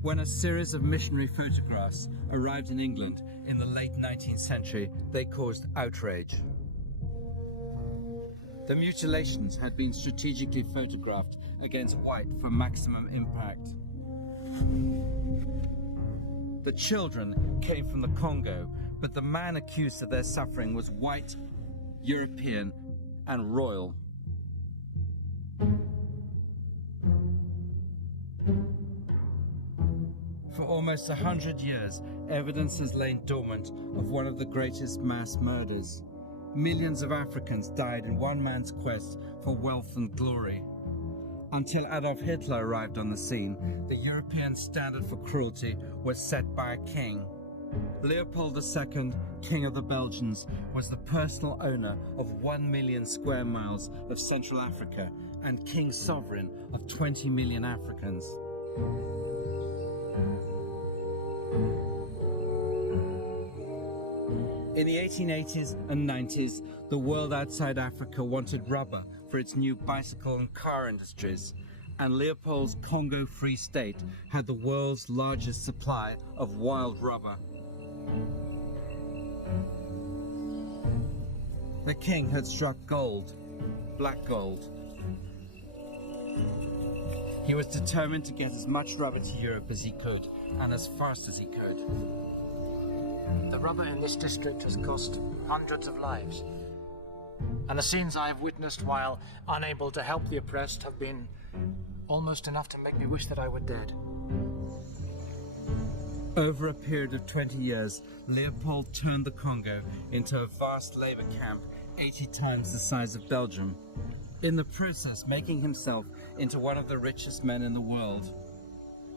When a series of missionary photographs arrived in England in the late 19th century, they caused outrage. The mutilations had been strategically photographed against white for maximum impact. The children came from the Congo, but the man accused of their suffering was white, European, and royal. For almost 100 years, evidence has lain dormant of one of the greatest mass murders. Millions of Africans died in one man's quest for wealth and glory. Until Adolf Hitler arrived on the scene, the European standard for cruelty was set by a king. Leopold II, King of the Belgians, was the personal owner of 1 million square miles of Central Africa and king sovereign of 20 million Africans. In the 1880s and 90s, the world outside Africa wanted rubber for its new bicycle and car industries, and Leopold's Congo Free State had the world's largest supply of wild rubber. The king had struck gold, black gold. He was determined to get as much rubber to Europe as he could, and as fast as he could. The rubber in this district has cost hundreds of lives. And the scenes I have witnessed while unable to help the oppressed have been almost enough to make me wish that I were dead. Over a period of 20 years, Leopold turned the Congo into a vast labor camp 80 times the size of Belgium, in the process making himself into one of the richest men in the world.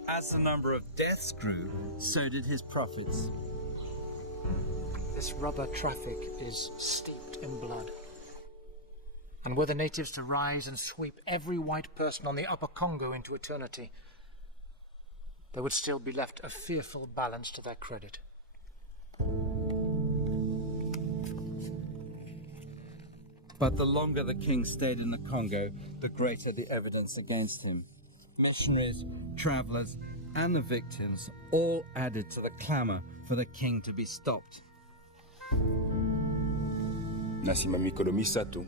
As the number of deaths grew, so did his profits. This rubber traffic is steeped in blood. And were the natives to rise and sweep every white person on the Upper Congo into eternity, there would still be left a fearful balance to their credit. But the longer the king stayed in the Congo, the greater the evidence against him. Missionaries, travelers, and the victims all added to the clamor for the king to be stopped. Nasima mikolo misato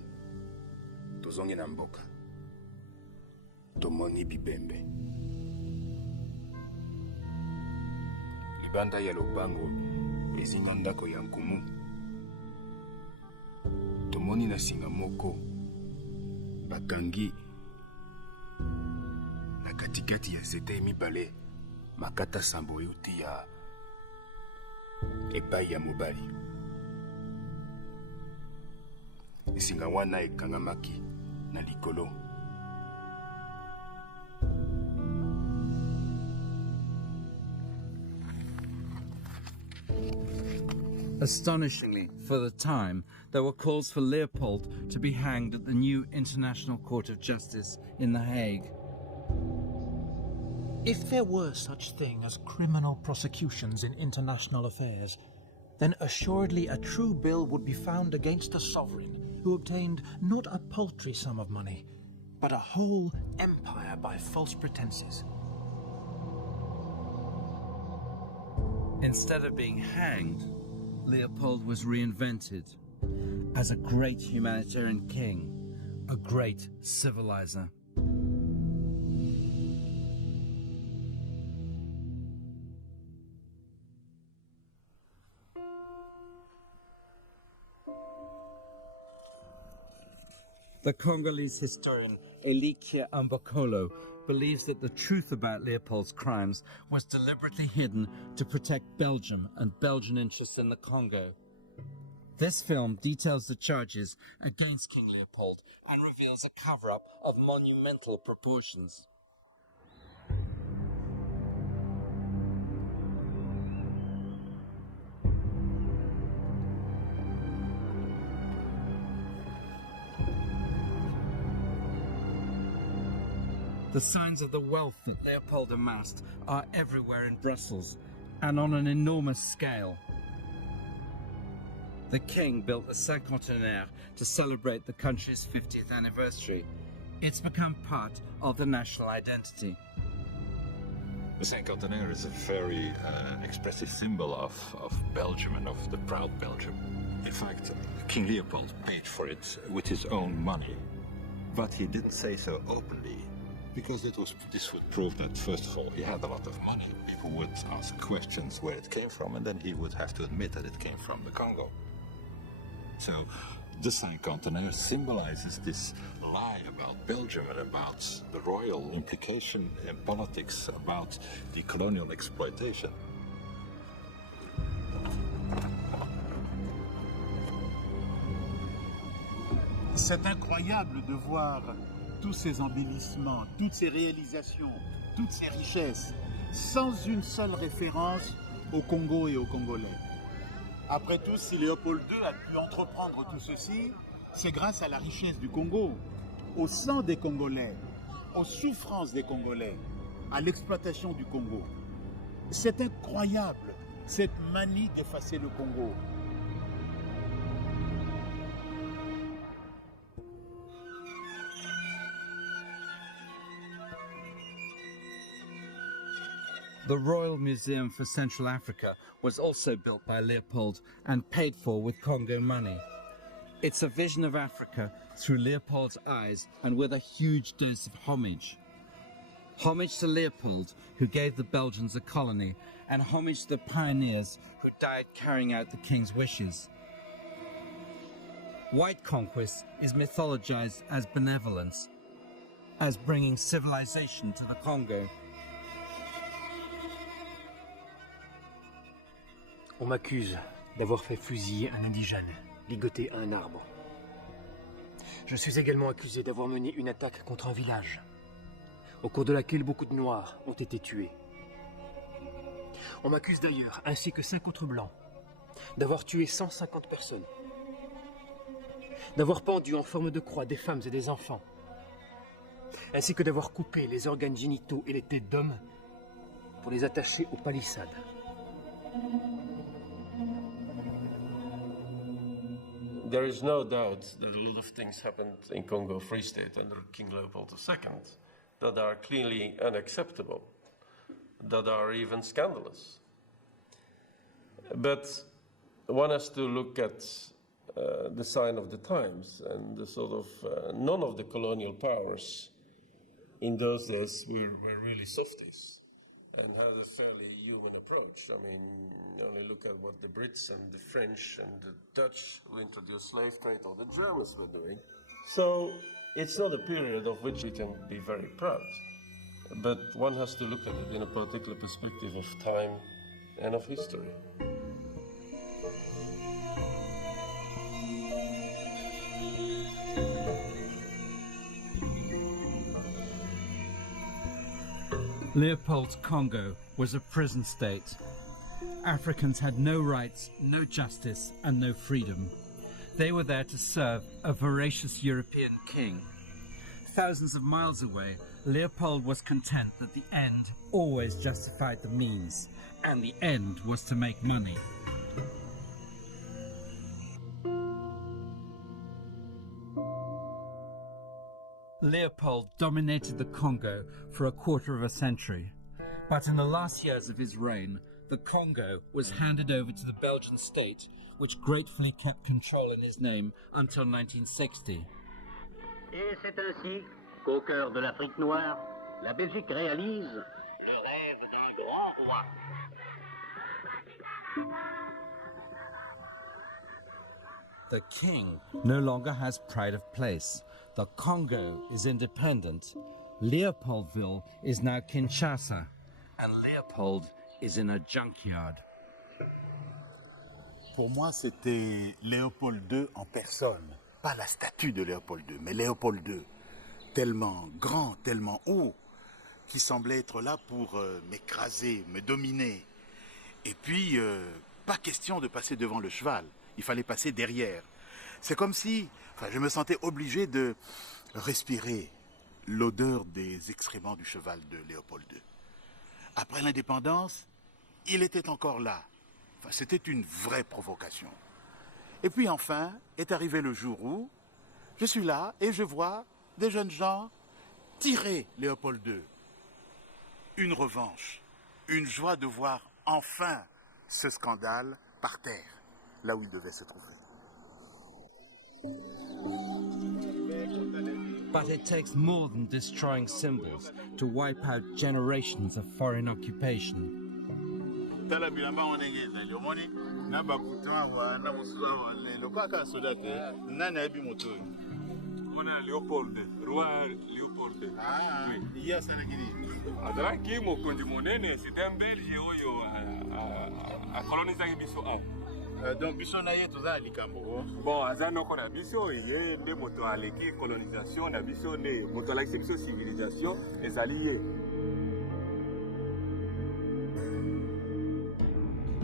tozongi na mboka tomoni bibembe libanda ya lopango ezinga ndako ya nkumu tomoni na singa moko bakangi na katikati ya nzete mibale makata sambo euti ya epai ya mobali. Singa wana ekangamaki na likolo. Astonishingly, for the time, there were calls for Leopold to be hanged at the new International Court of Justice in The Hague. If there were such thing as criminal prosecutions in international affairs, then assuredly a true bill would be found against a sovereign who obtained not a paltry sum of money, but a whole empire by false pretenses. Instead of being hanged, Leopold was reinvented as a great humanitarian king, a great civilizer. The Congolese historian Elikia Ambokolo believes that the truth about Leopold's crimes was deliberately hidden to protect Belgium and Belgian interests in the Congo. This film details the charges against King Leopold and reveals a cover-up of monumental proportions. The signs of the wealth that Leopold amassed are everywhere in Brussels and on an enormous scale. The king built the Cinquantenaire to celebrate the country's 50th anniversary. It's become part of the national identity. The cinquantenaire is a very expressive symbol of Belgium and of the proud Belgium. In fact, King Leopold paid for it with his own money, but he didn't say so openly, because this would prove that, first of all, he had a lot of money. People would ask questions where it came from, and then he would have to admit that it came from the Congo. So the cinquantenaire symbolizes this lie about Belgium and about the royal implication in politics, about the colonial exploitation. C'est incroyable de voir tous ces embellissements, toutes ces réalisations, toutes ces richesses, sans une seule référence au Congo et aux Congolais. Après tout, si Léopold II a pu entreprendre tout ceci, c'est grâce à la richesse du Congo, au sang des Congolais, aux souffrances des Congolais, à l'exploitation du Congo. C'est incroyable, cette manie d'effacer le Congo. The Royal Museum for Central Africa was also built by Leopold and paid for with Congo money. It's a vision of Africa through Leopold's eyes and with a huge dose of homage. Homage to Leopold, who gave the Belgians a colony, and homage to the pioneers who died carrying out the king's wishes. White conquest is mythologized as benevolence, as bringing civilization to the Congo. On m'accuse d'avoir fait fusiller un indigène, ligoté à un arbre. Je suis également accusé d'avoir mené une attaque contre un village, au cours de laquelle beaucoup de Noirs ont été tués. On m'accuse d'ailleurs, ainsi que 5 autres Blancs, d'avoir tué 150 personnes, d'avoir pendu en forme de croix des femmes et des enfants, ainsi que d'avoir coupé les organes génitaux et les têtes d'hommes pour les attacher aux palissades. There is no doubt that a lot of things happened in Congo Free State under King Leopold II that are clearly unacceptable, that are even scandalous. But one has to look at the sign of the times, and the sort of none of the colonial powers in those days were really softies and had a fairly human approach. I mean, only look at what the Brits and the French and the Dutch who introduced slave trade, or the Germans were doing. So it's not a period of which we can be very proud, but one has to look at it in a particular perspective of time and of history. Leopold's Congo was a prison state. Africans had no rights, no justice, and no freedom. They were there to serve a voracious European king. Thousands of miles away, Leopold was content that the end always justified the means, and the end was to make money. Leopold dominated the Congo for a quarter of a century, but in the last years of his reign, the Congo was handed over to the Belgian state, which gratefully kept control in his name until 1960. Et c'est ainsi qu'au cœur de l'Afrique noire, la Belgique réalise le rêve d'un grand roi. The king no longer has pride of place. The Congo is independent. Leopoldville is now Kinshasa, and Leopold is in a junkyard. Pour moi, c'était Léopold II en personne. Pas la statue de Léopold II, mais Léopold II. Tellement grand, tellement haut, qui semblait être là pour m'écraser, me dominer. Et puis, pas question de passer devant le cheval. Il fallait passer derrière. C'est comme si je me sentais obligé de respirer l'odeur des excréments du cheval de Léopold II. Après l'indépendance, il était encore là. C'était une vraie provocation. Et puis enfin, est arrivé le jour où je suis là et je vois des jeunes gens tirer Léopold II. Une revanche. une joie de voir enfin ce scandale par terre, là où il devait se trouver. But it takes more than destroying symbols to wipe out generations of foreign occupation. Leopold, roi Leopold. Ah, iya sana gini. Azalaki mokonzi monene c'était un belge oyo a colonizaki biso awa. Donc biso na ye toza likambo. Bon, aza noko na biso ye nde moto aleki colonisation na biso ne moto aleki biso civilisation ezali ye.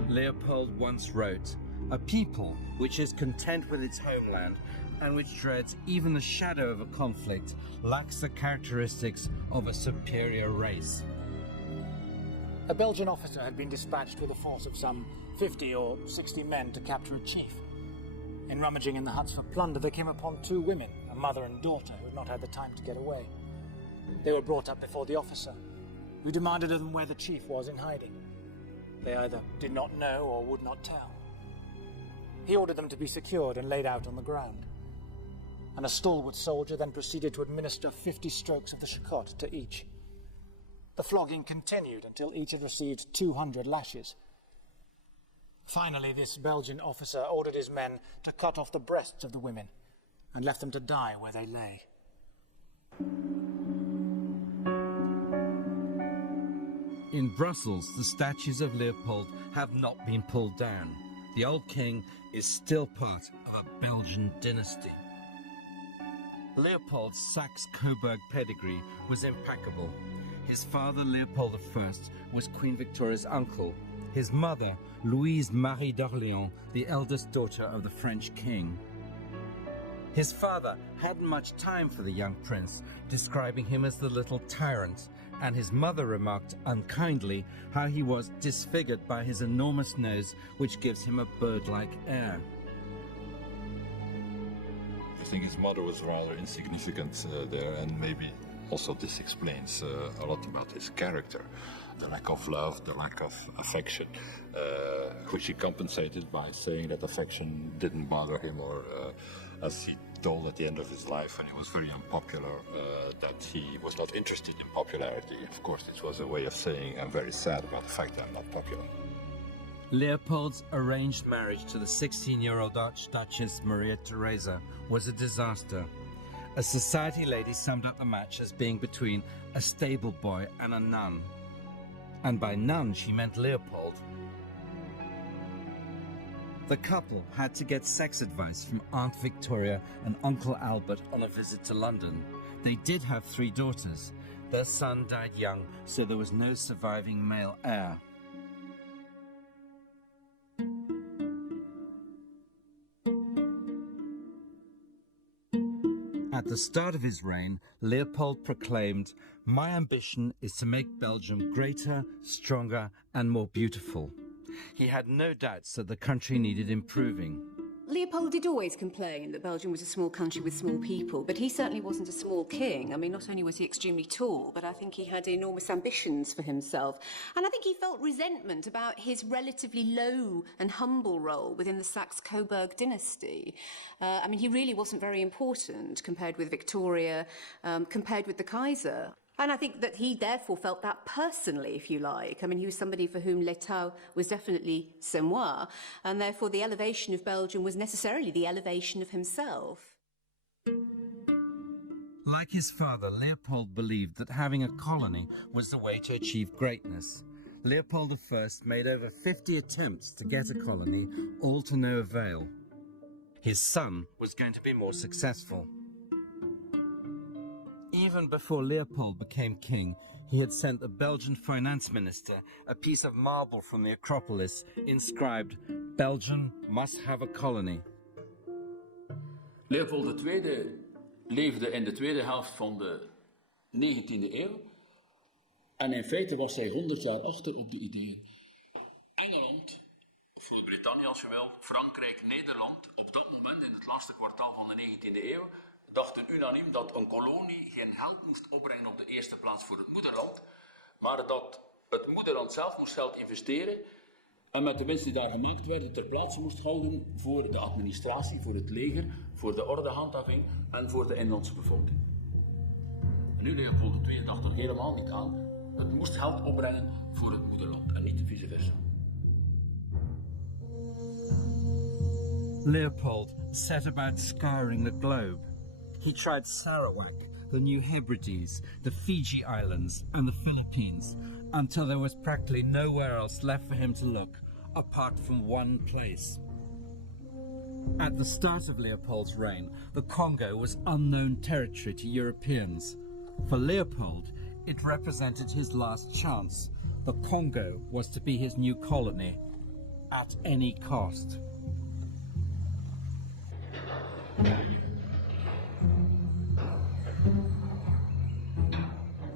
Leopold once wrote, "A people which is content with its homeland and which dreads even the shadow of a conflict lacks the characteristics of a superior race." A Belgian officer had been dispatched with a force of some 50 or 60 men to capture a chief. In rummaging in the huts for plunder, they came upon two women, a mother and daughter, who had not had the time to get away. They were brought up before the officer, who demanded of them where the chief was in hiding. They either did not know or would not tell. He ordered them to be secured and laid out on the ground. And a stalwart soldier then proceeded to administer 50 strokes of the shakot to each. The flogging continued until each had received 200 lashes. Finally, this Belgian officer ordered his men to cut off the breasts of the women and left them to die where they lay. In Brussels, the statues of Leopold have not been pulled down. The old king is still part of a Belgian dynasty. Leopold's Saxe-Coburg pedigree was impeccable. His father, Leopold I, was Queen Victoria's uncle. His mother, Louise Marie d'Orléans, the eldest daughter of the French king. His father hadn't much time for the young prince, describing him as the little tyrant, and his mother remarked unkindly how he was disfigured by his enormous nose, which gives him a bird-like air. I think his mother was rather insignificant there, and maybe also this explains a lot about his character. The lack of love, the lack of affection, which he compensated by saying that affection didn't bother him, or as he told at the end of his life when he was very unpopular, that he was not interested in popularity. Of course, this was a way of saying I'm very sad about the fact that I'm not popular. Leopold's arranged marriage to the 16-year-old Archduchess Maria Theresa was a disaster. A society lady summed up the match as being between a stable boy and a nun. And by nun, she meant Leopold. The couple had to get sex advice from Aunt Victoria and Uncle Albert on a visit to London. They did have 3 daughters. Their son died young, so there was no surviving male heir. At the start of his reign, Leopold proclaimed, "My ambition is to make Belgium greater, stronger, and more beautiful." He had no doubts that the country needed improving. Leopold did always complain that Belgium was a small country with small people, but he certainly wasn't a small king. I mean, not only was he extremely tall, but I think he had enormous ambitions for himself. And I think he felt resentment about his relatively low and humble role within the Saxe-Coburg dynasty. I mean, he really wasn't very important compared with Victoria, compared with the Kaiser. And I think that he therefore felt that personally, if you like. I mean, he was somebody for whom l'État was definitely c'est moi, and therefore the elevation of Belgium was necessarily the elevation of himself. Like his father, Leopold believed that having a colony was the way to achieve greatness. Leopold I made over 50 attempts to get a colony, all to no avail. His son was going to be more successful. Even before Leopold became king, he had sent the Belgian finance minister a piece of marble from the Acropolis inscribed, "Belgium must have a colony." Leopold II leefde in de tweede helft van de 19e eeuw. En in feite was hij 100 jaar achter op de ideeën. Engeland, of Groot-Brittannië als je wil, Frankrijk, Nederland, op dat moment in het laatste kwartaal van de 19e eeuw, dachten unaniem dat een kolonie geen geld moest opbrengen op de eerste plaats voor het moederland, maar dat Het moederland zelf moest geld investeren en met de winst die daar gemaakt werden ter plaatse moest houden voor de administratie, voor het leger, voor de ordehandhaving en voor de inlandse bevolking. En nu Leopold II dacht er helemaal niet aan. Het moest geld opbrengen voor het moederland en niet vice versa. Leopold set about scouring the globe. He tried Sarawak, the New Hebrides, the Fiji Islands and the Philippines, until there was practically nowhere else left for him to look, apart from one place. At the start of Leopold's reign, the Congo was unknown territory to Europeans. For Leopold, it represented his last chance. The Congo was to be his new colony, at any cost.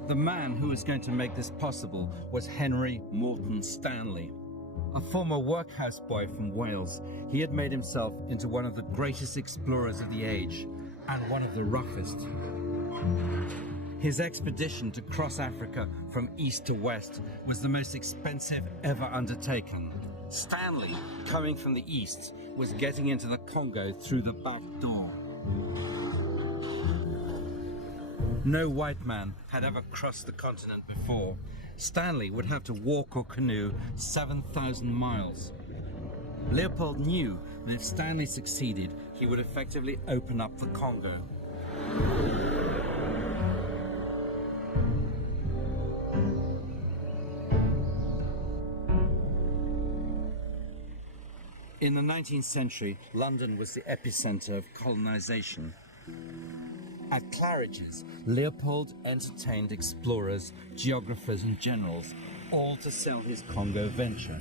The man who was going to make this possible was Henry Morton Stanley. A former workhouse boy from Wales, he had made himself into one of the greatest explorers of the age, and one of the roughest. His expedition to cross Africa from east to west was the most expensive ever undertaken. Stanley, coming from the east, was getting into the Congo through the back door. No white man had ever crossed the continent before. Stanley would have to walk or canoe 7,000 miles. Leopold knew that if Stanley succeeded, he would effectively open up the Congo. In the 19th century, London was the epicenter of colonization. At Claridge's, Leopold entertained explorers, geographers and generals, all to sell his Congo venture.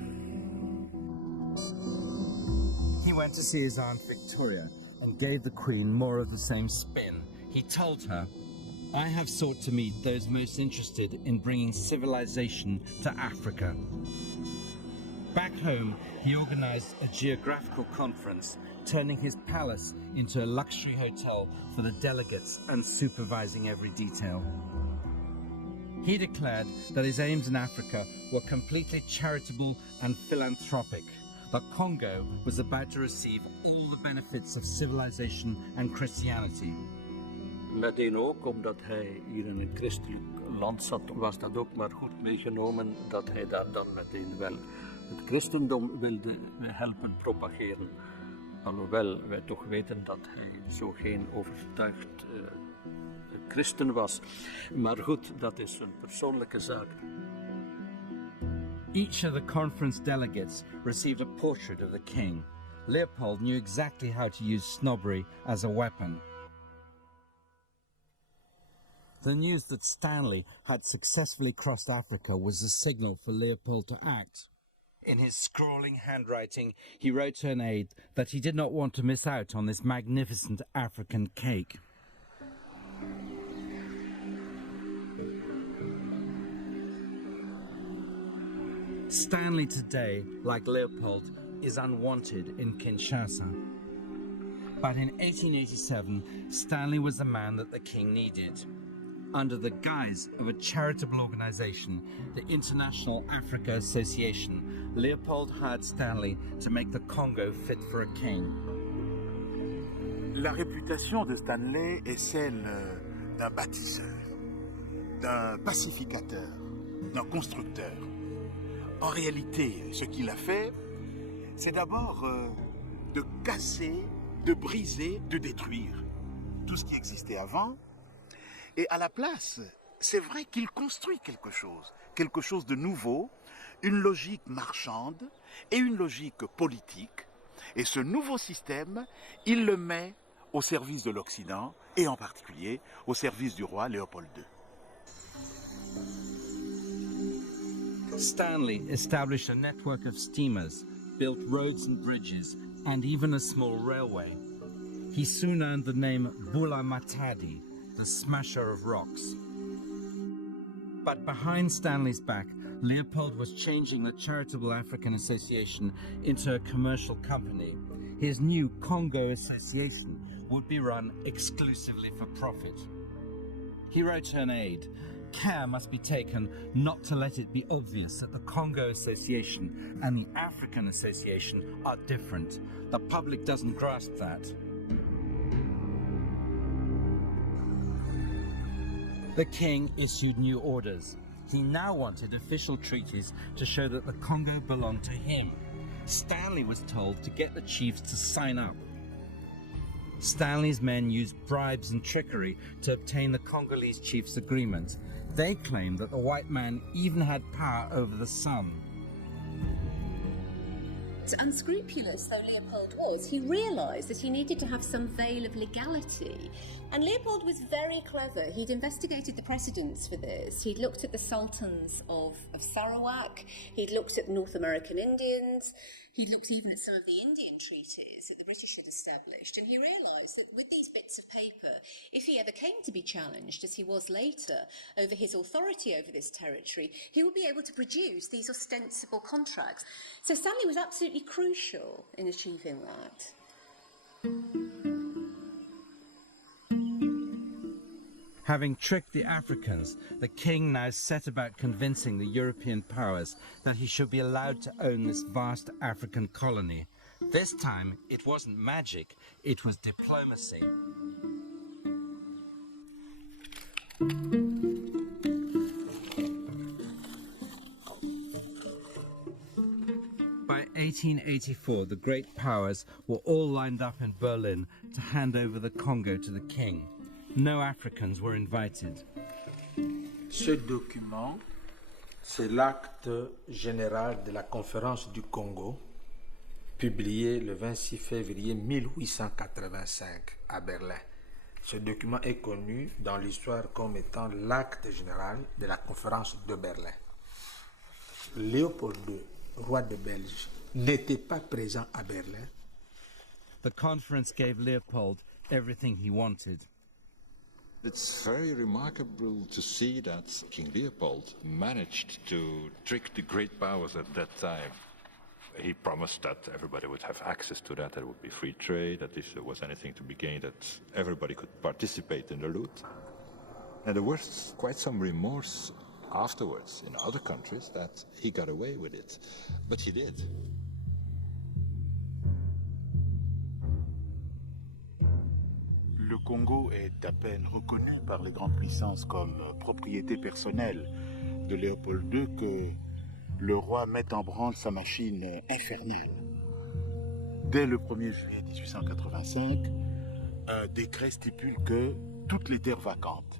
He went to see his Aunt Victoria and gave the Queen more of the same spin. He told her, "I have sought to meet those most interested in bringing civilization to Africa." Back home, he organized a geographical conference, turning his palace into a luxury hotel for the delegates and supervising every detail. He declared that his aims in Africa were completely charitable and philanthropic. The Congo was about to receive all the benefits of civilization and Christianity. Meteen ook omdat hij hier in een christelijk land zat, was dat ook maar goed meegenomen dat hij daar dan meteen wel het christendom wilde helpen propageren. Alhoewel wij toch weten dat hij zo geen overtuigd christen was. Maar goed, dat is een persoonlijke zaak. Each of the conference delegates received a portrait of the king. Leopold knew exactly how to use snobbery as a weapon. The news that Stanley had successfully crossed Africa was a signal for Leopold to act. In his scrawling handwriting, he wrote to an aide that he did not want to miss out on this magnificent African cake. Stanley today, like Leopold, is unwanted in Kinshasa. But in 1887, Stanley was the man that the king needed. Under the guise of a charitable organization, the International Africa Association, Leopold hired Stanley to make the Congo fit for a king. La réputation de Stanley est celle d'un bâtisseur, d'un pacificateur, d'un constructeur. En réalité, ce qu'il a fait, c'est d'abord de casser, de briser, de détruire tout ce qui existait avant. Et à la place, c'est vrai qu'il construit quelque chose de nouveau, une logique marchande et une logique politique. Et ce nouveau système, il le met au service de l'Occident et en particulier au service du roi Léopold II. Stanley established a network of steamers, built roads and bridges, and even a small railway. He soon earned the name Bula Matadi, the smasher of rocks. But behind Stanley's back, Leopold was changing the Charitable African Association into a commercial company. His new Congo Association would be run exclusively for profit. He wrote to an aide, care must be taken not to let it be obvious that the Congo Association and the African Association are different. The public doesn't grasp that. The king issued new orders. He now wanted official treaties to show that the Congo belonged to him. Stanley was told to get the chiefs to sign up. Stanley's men used bribes and trickery to obtain the Congolese chiefs' agreement. They claimed that the white man even had power over the sun. Unscrupulous though Leopold was, he realised that he needed to have some veil of legality. And Leopold was very clever. He'd investigated the precedents for this. He'd looked at the sultans of Sarawak. He'd looked at North American Indians. He'd looked even at some of the Indian treaties that the British had established. And he realised that with these bits of paper, if he ever came to be challenged, as he was later, over his authority over this territory, he would be able to produce these ostensible contracts. So Stanley was absolutely crucial in achieving that. Having tricked the Africans, the king now set about convincing the European powers that he should be allowed to own this vast African colony. This time, it wasn't magic, it was diplomacy. By 1884, the great powers were all lined up in Berlin to hand over the Congo to the king. No Africans were invited. Ce document, c'est l'acte général de la conférence du Congo, publié le 26 février 1885 à Berlin. Ce document est connu dans l'histoire comme étant l'acte général de la conférence de Berlin. Léopold II, roi de Belgique, n'était pas présent à Berlin. The conference gave Leopold everything he wanted. It's very remarkable to see that King Leopold managed to trick the great powers at that time. He promised that everybody would have access to that, there would be free trade, that if there was anything to be gained, that everybody could participate in the loot. And there was quite some remorse afterwards in other countries that he got away with it. But he did. Le Congo est à peine reconnu par les grandes puissances comme propriété personnelle de Léopold II que le roi met en branle sa machine infernale. Dès le 1er juillet 1885, un décret stipule que toutes les terres vacantes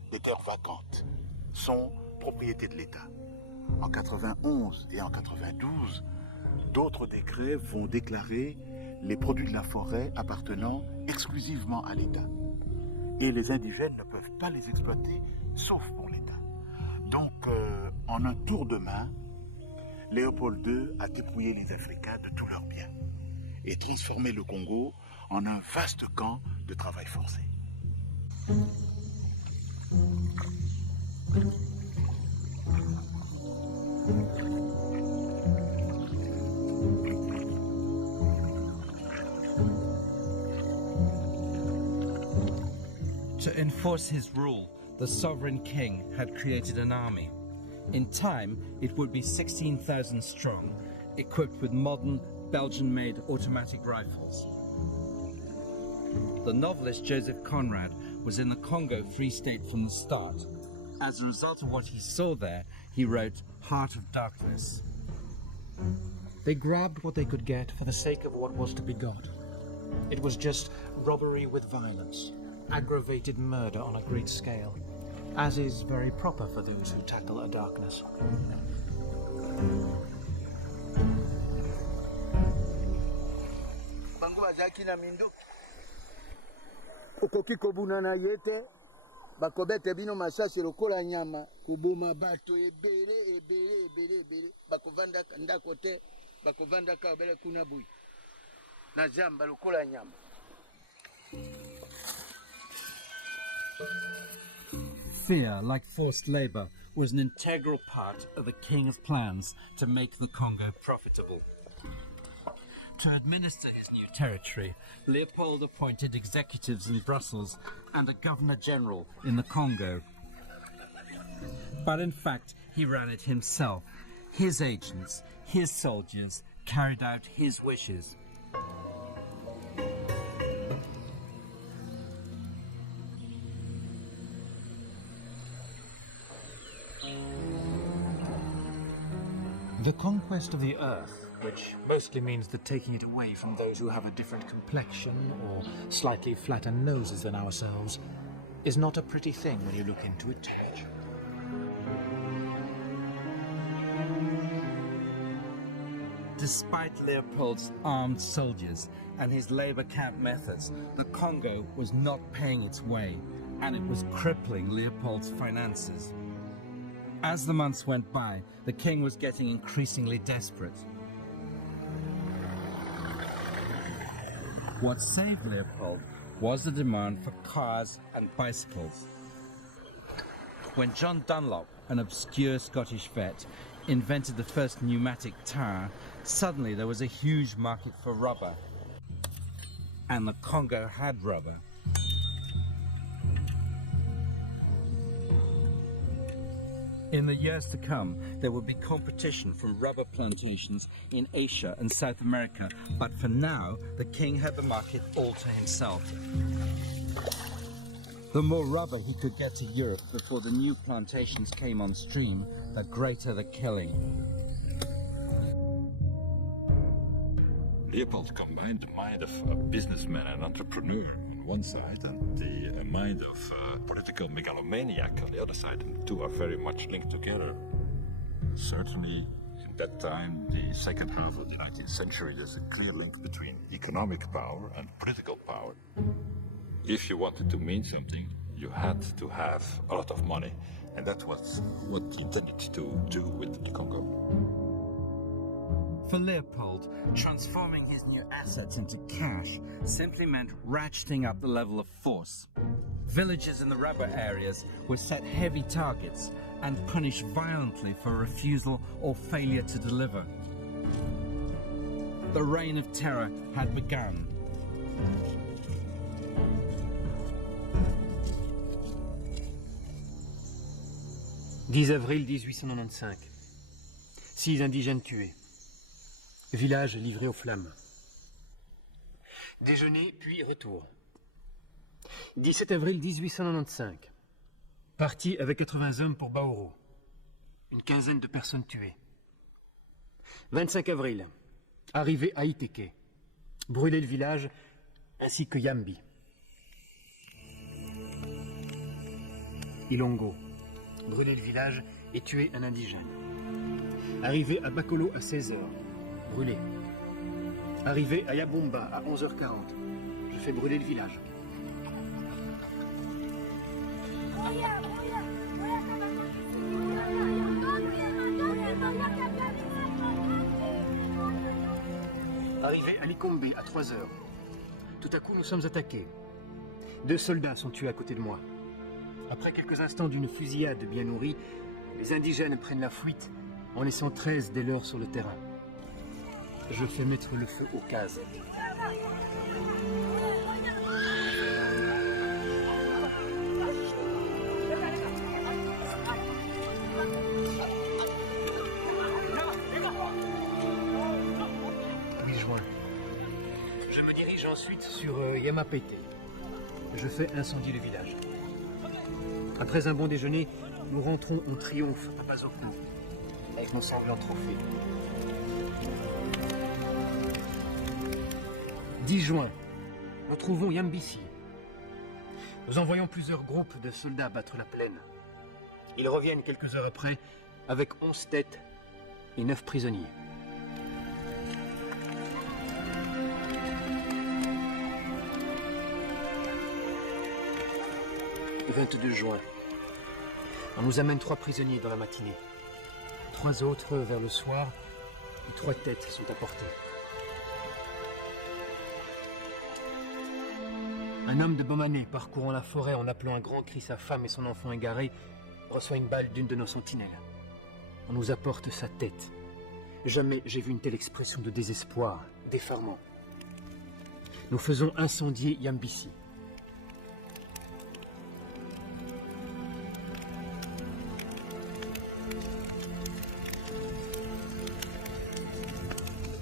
sont propriété de l'État. En 91 et en 92, d'autres décrets vont déclarer les produits de la forêt appartenant exclusivement à l'État. Et les indigènes ne peuvent pas les exploiter, sauf pour l'État. Donc, en un tour de main, Léopold II a dépouillé les Africains de tous leurs biens et transformé le Congo en un vaste camp de travail forcé. To enforce his rule, the sovereign king had created an army. In time, it would be 16,000 strong, equipped with modern, Belgian-made automatic rifles. The novelist Joseph Conrad was in the Congo Free State from the start. As a result of what he saw there, he wrote Heart of Darkness. They grabbed what they could get for the sake of what was to be got. It was just robbery with violence, aggravated murder on a great scale, as is very proper for those who tackle a darkness. Okoki kobunana yete bakobete bino masasi lokola nyama kuboma bato ebele bakovanda ndako te bakovanda ka bele kuna buyi na jamba lokola nyama. Fear, like forced labor, was an integral part of the king's plans to make the Congo profitable. To administer his new territory, Leopold appointed executives in Brussels and a governor-general in the Congo. But in fact, he ran it himself. His agents, his soldiers, carried out his wishes. The conquest of the earth, which mostly means the taking it away from those who have a different complexion or slightly flatter noses than ourselves, is not a pretty thing when you look into it too much. Despite Leopold's armed soldiers and his labor camp methods, the Congo was not paying its way, and it was crippling Leopold's finances. As the months went by, the king was getting increasingly desperate. What saved Leopold was the demand for cars and bicycles. When John Dunlop, an obscure Scottish vet, invented the first pneumatic tyre, suddenly there was a huge market for rubber. And the Congo had rubber. In the years to come, there would be competition from rubber plantations in Asia and South America, but for now, the king had the market all to himself. The more rubber he could get to Europe before the new plantations came on stream, the greater the killing. Leopold combined the mind of a businessman and entrepreneur on one side and the mind of a political megalomaniac on the other side, and the two are very much linked together. Certainly, in that time, the second half of the 19th century, there's a clear link between economic power and political power. If you wanted to mean something, you had to have a lot of money, and that was what he intended to do with the Congo. For Leopold, transforming his new assets into cash simply meant ratcheting up the level of force. Villages in the rubber areas were set heavy targets and punished violently for refusal or failure to deliver. The reign of terror had begun. « 10 avril 1895. 6 indigènes tués. Village livré aux flammes. Déjeuner, puis retour. 17 avril 1895. Parti avec 80 hommes pour Baouro. Une quinzaine de personnes tuées. 25 avril. Arrivée à Iteke. Brûler le village, ainsi que Yambi. Ilongo. Brûler le village et tuer un indigène. Arrivé à Bakolo à 16h. Brûlé. Arrivé à Yabomba à 11h40. Je fais brûler le village. Arrivé à Likombe à 3h. Tout à coup, nous sommes attaqués. 2 soldats sont tués à côté de moi. Après quelques instants d'une fusillade bien nourrie, les indigènes prennent la fuite en laissant 13 des leurs sur le terrain. Je fais mettre le feu aux cases. Mi-juin. Je me dirige ensuite sur Yamapete. Je fais incendier le village. Après un bon déjeuner, nous rentrons en triomphe à Bazoko, avec nos sanglants trophées. 10 juin, nous trouvons Yambissi. Nous envoyons plusieurs groupes de soldats battre la plaine. Ils reviennent quelques heures après avec 11 têtes et 9 prisonniers. Le 22 juin, on nous amène 3 prisonniers dans la matinée. 3 autres vers le soir et 3 têtes sont apportées. Un homme de Bomané, parcourant la forêt en appelant un grand cri sa femme et son enfant égaré, reçoit une balle d'une de nos sentinelles. On nous apporte sa tête. Jamais j'ai vu une telle expression de désespoir, d'effarement. Nous faisons incendier Yambissi.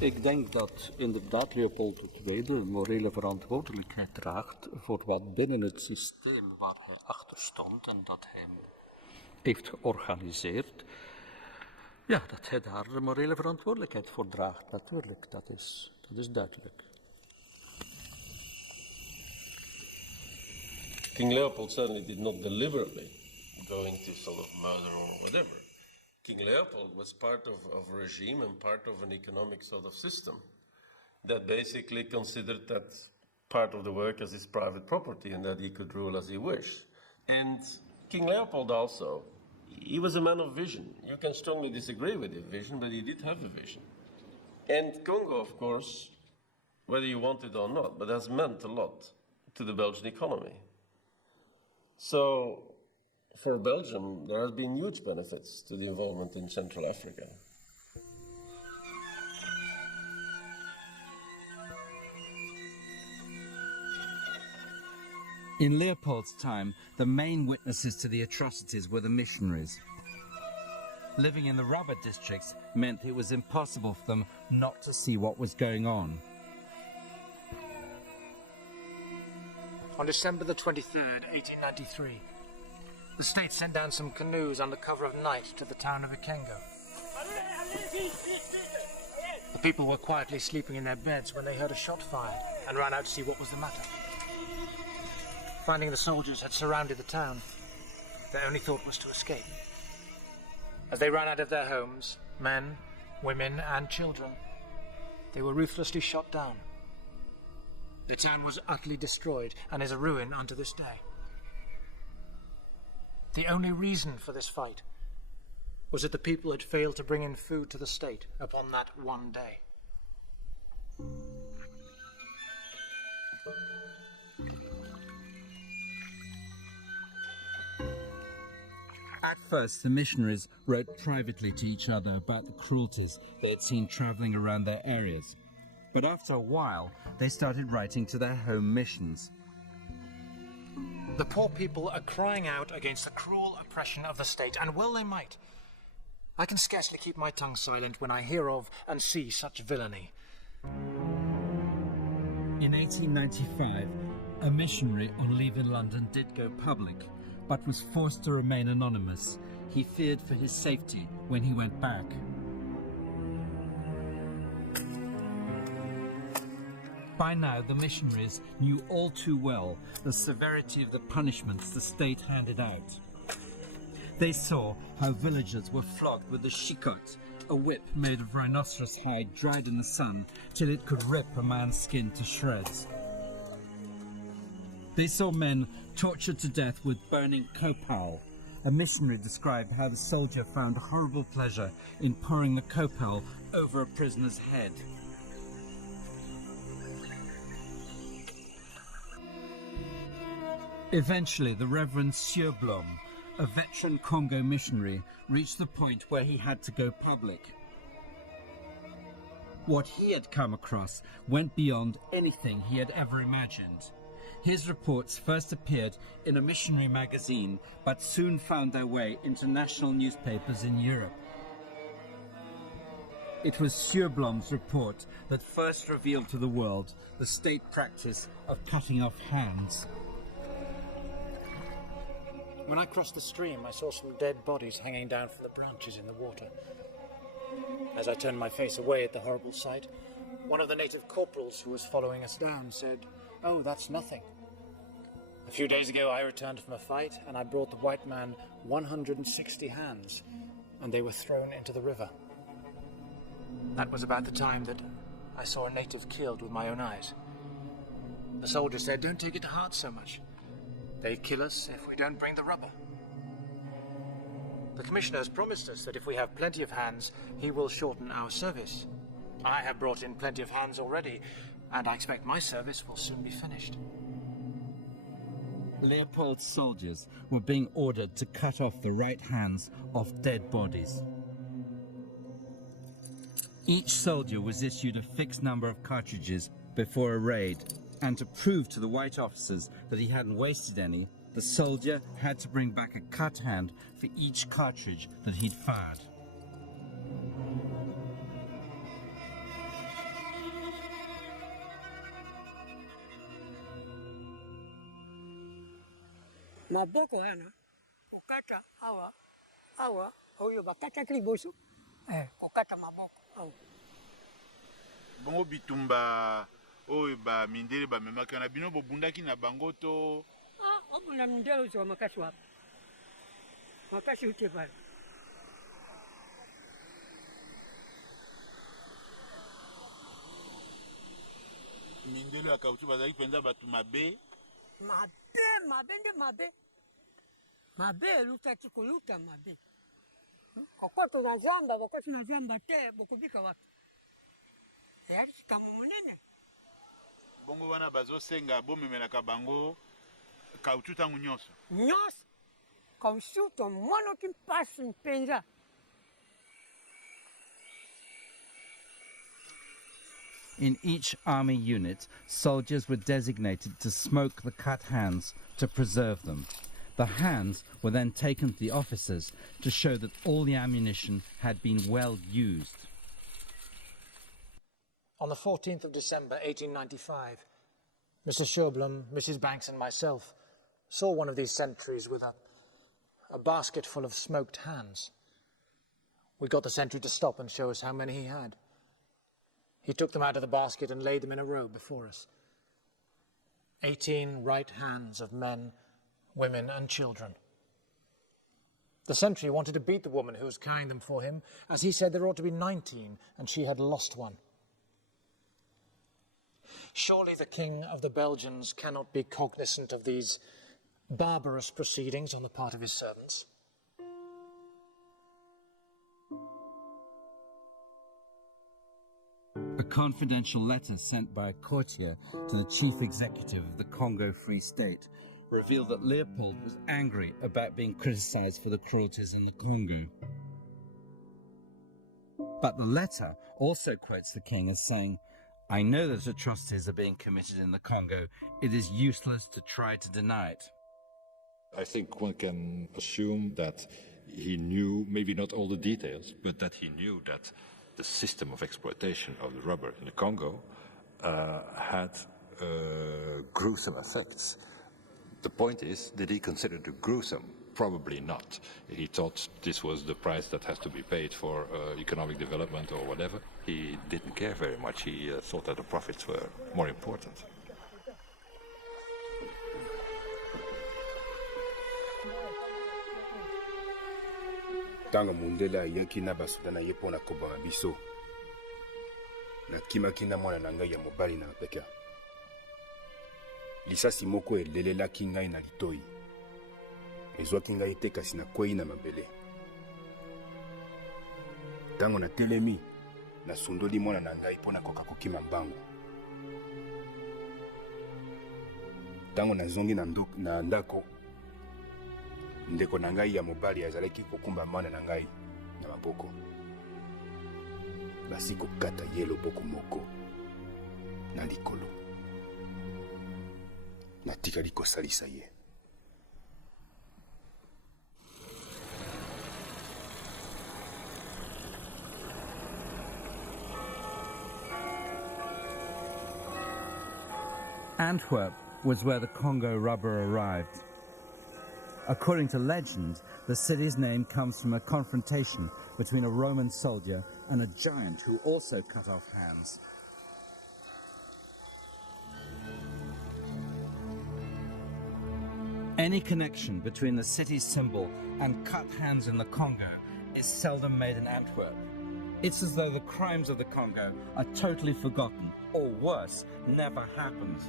Ik denk dat inderdaad Leopold II morele verantwoordelijkheid draagt voor wat binnen het systeem waar hij achter stond en dat hij heeft georganiseerd, ja, dat hij daar de morele verantwoordelijkheid voor draagt, natuurlijk, dat is duidelijk. King Leopold certainly did not deliberately go into sort of murder or whatever. King Leopold was part of a regime and part of an economic sort of system that basically considered that part of the work as his private property and that he could rule as he wished. And King Leopold also, he was a man of vision. You can strongly disagree with his vision, but he did have a vision. And Congo, of course, whether you want it or not, but has meant a lot to the Belgian economy. So, for Belgium, there has been huge benefits to the involvement in Central Africa. In Leopold's time, the main witnesses to the atrocities were the missionaries. Living in the rubber districts meant it was impossible for them not to see what was going on. On December the 23rd, 1893, the state sent down some canoes under cover of night to the town of Ikengo. The people were quietly sleeping in their beds when they heard a shot fired and ran out to see what was the matter. Finding the soldiers had surrounded the town, their only thought was to escape. As they ran out of their homes, men, women, and children, they were ruthlessly shot down. The town was utterly destroyed and is a ruin unto this day. The only reason for this fight was that the people had failed to bring in food to the state upon that one day. At first, the missionaries wrote privately to each other about the cruelties they had seen traveling around their areas. But after a while, they started writing to their home missions. The poor people are crying out against the cruel oppression of the state, and well they might. I can scarcely keep my tongue silent when I hear of and see such villainy. In 1895, a missionary on leave in London did go public, but was forced to remain anonymous. He feared for his safety when he went back. By now, the missionaries knew all too well the severity of the punishments the state handed out. They saw how villagers were flogged with the shikot, a whip made of rhinoceros hide dried in the sun till it could rip a man's skin to shreds. They saw men tortured to death with burning copal. A missionary described how the soldier found horrible pleasure in pouring the copal over a prisoner's head. Eventually, the Reverend Sieur Blom, a veteran Congo missionary, reached the point where he had to go public. What he had come across went beyond anything he had ever imagined. His reports first appeared in a missionary magazine, but soon found their way into national newspapers in Europe. It was Sieur Blom's report that first revealed to the world the state practice of cutting off hands. When I crossed the stream, I saw some dead bodies hanging down from the branches in the water. As I turned my face away at the horrible sight, one of the native corporals who was following us down said, "Oh, that's nothing." A few days ago I returned from a fight and I brought the white man 160 hands, and they were thrown into the river. That was about the time that I saw a native killed with my own eyes. The soldier said, "Don't take it to heart so much. They kill us if we don't bring the rubber." The commissioner has promised us that if we have plenty of hands, he will shorten our service. I have brought in plenty of hands already, and I expect my service will soon be finished. Leopold's soldiers were being ordered to cut off the right hands of dead bodies. Each soldier was issued a fixed number of cartridges before a raid, and to prove to the white officers that he hadn't wasted any, the soldier had to bring back a cut hand for each cartridge that he'd fired. maboko yana kukata awa oyo bakata liboso kukata maboko awa. Bongo bitumba oyo ba mindele ba memaki na bino bobundaki na bango to obunda mindele zo makasi wapi makasi utie pale. mindelo ya kauchu bazali penza batu mabe mabe lutaki kuluta mabe kokoto na zamba bokosi na zamba te bokubika wapi yali kikamu munene. bongo wana bazosenga bomemelaka bango kauchu ntango nyonso kauchu tomonaki mpasi mpenza. In each army unit, soldiers were designated to smoke the cut hands to preserve them. The hands were then taken to the officers to show that all the ammunition had been well used. On the 14th of December 1895, Mr. Sherblum, Mrs. Banks and myself saw one of these sentries with a basket full of smoked hands. We got the sentry to stop and show us how many he had. He took them out of the basket and laid them in a row before us. 18 right hands of men, women and children. The sentry wanted to beat the woman who was carrying them for him, as he said there ought to be 19, and she had lost one. Surely the King of the Belgians cannot be cognizant of these barbarous proceedings on the part of his servants. A confidential letter sent by a courtier to the chief executive of the Congo Free State revealed that Leopold was angry about being criticized for the cruelties in the Congo. But the letter also quotes the king as saying, "I know that atrocities are being committed in the Congo. It is useless to try to deny it." I think one can assume that he knew, maybe not all the details, but that he knew that the system of exploitation of the rubber in the Congo had gruesome effects. The point is, did he consider it gruesome? Probably not. He thought this was the price that has to be paid for economic development or whatever. He didn't care very much. He thought that the profits were more important. Tanga mundela yanki na basuda na ye pona kobanga biso nakimaki na mwana na ngai ya mobali na peka lisasi moko elelelaki ngai na litoi ezwaki ngai te kasi nakwei na mabele ntango natelemi nasundoli mwana na ngai mpo nakoka kokima mbangu ntango nazongi na ndako ndeko na ngai ya mobali azalaki kokumba mwana na ngai na maboko basi kokata ye loboko moko na likolo natikali kosalisa ye. Antwerp was where the Congo rubber arrived. According to legend, the city's name comes from a confrontation between a Roman soldier and a giant who also cut off hands. Any connection between the city's symbol and cut hands in the Congo is seldom made in Antwerp. It's as though the crimes of the Congo are totally forgotten, or worse, never happened.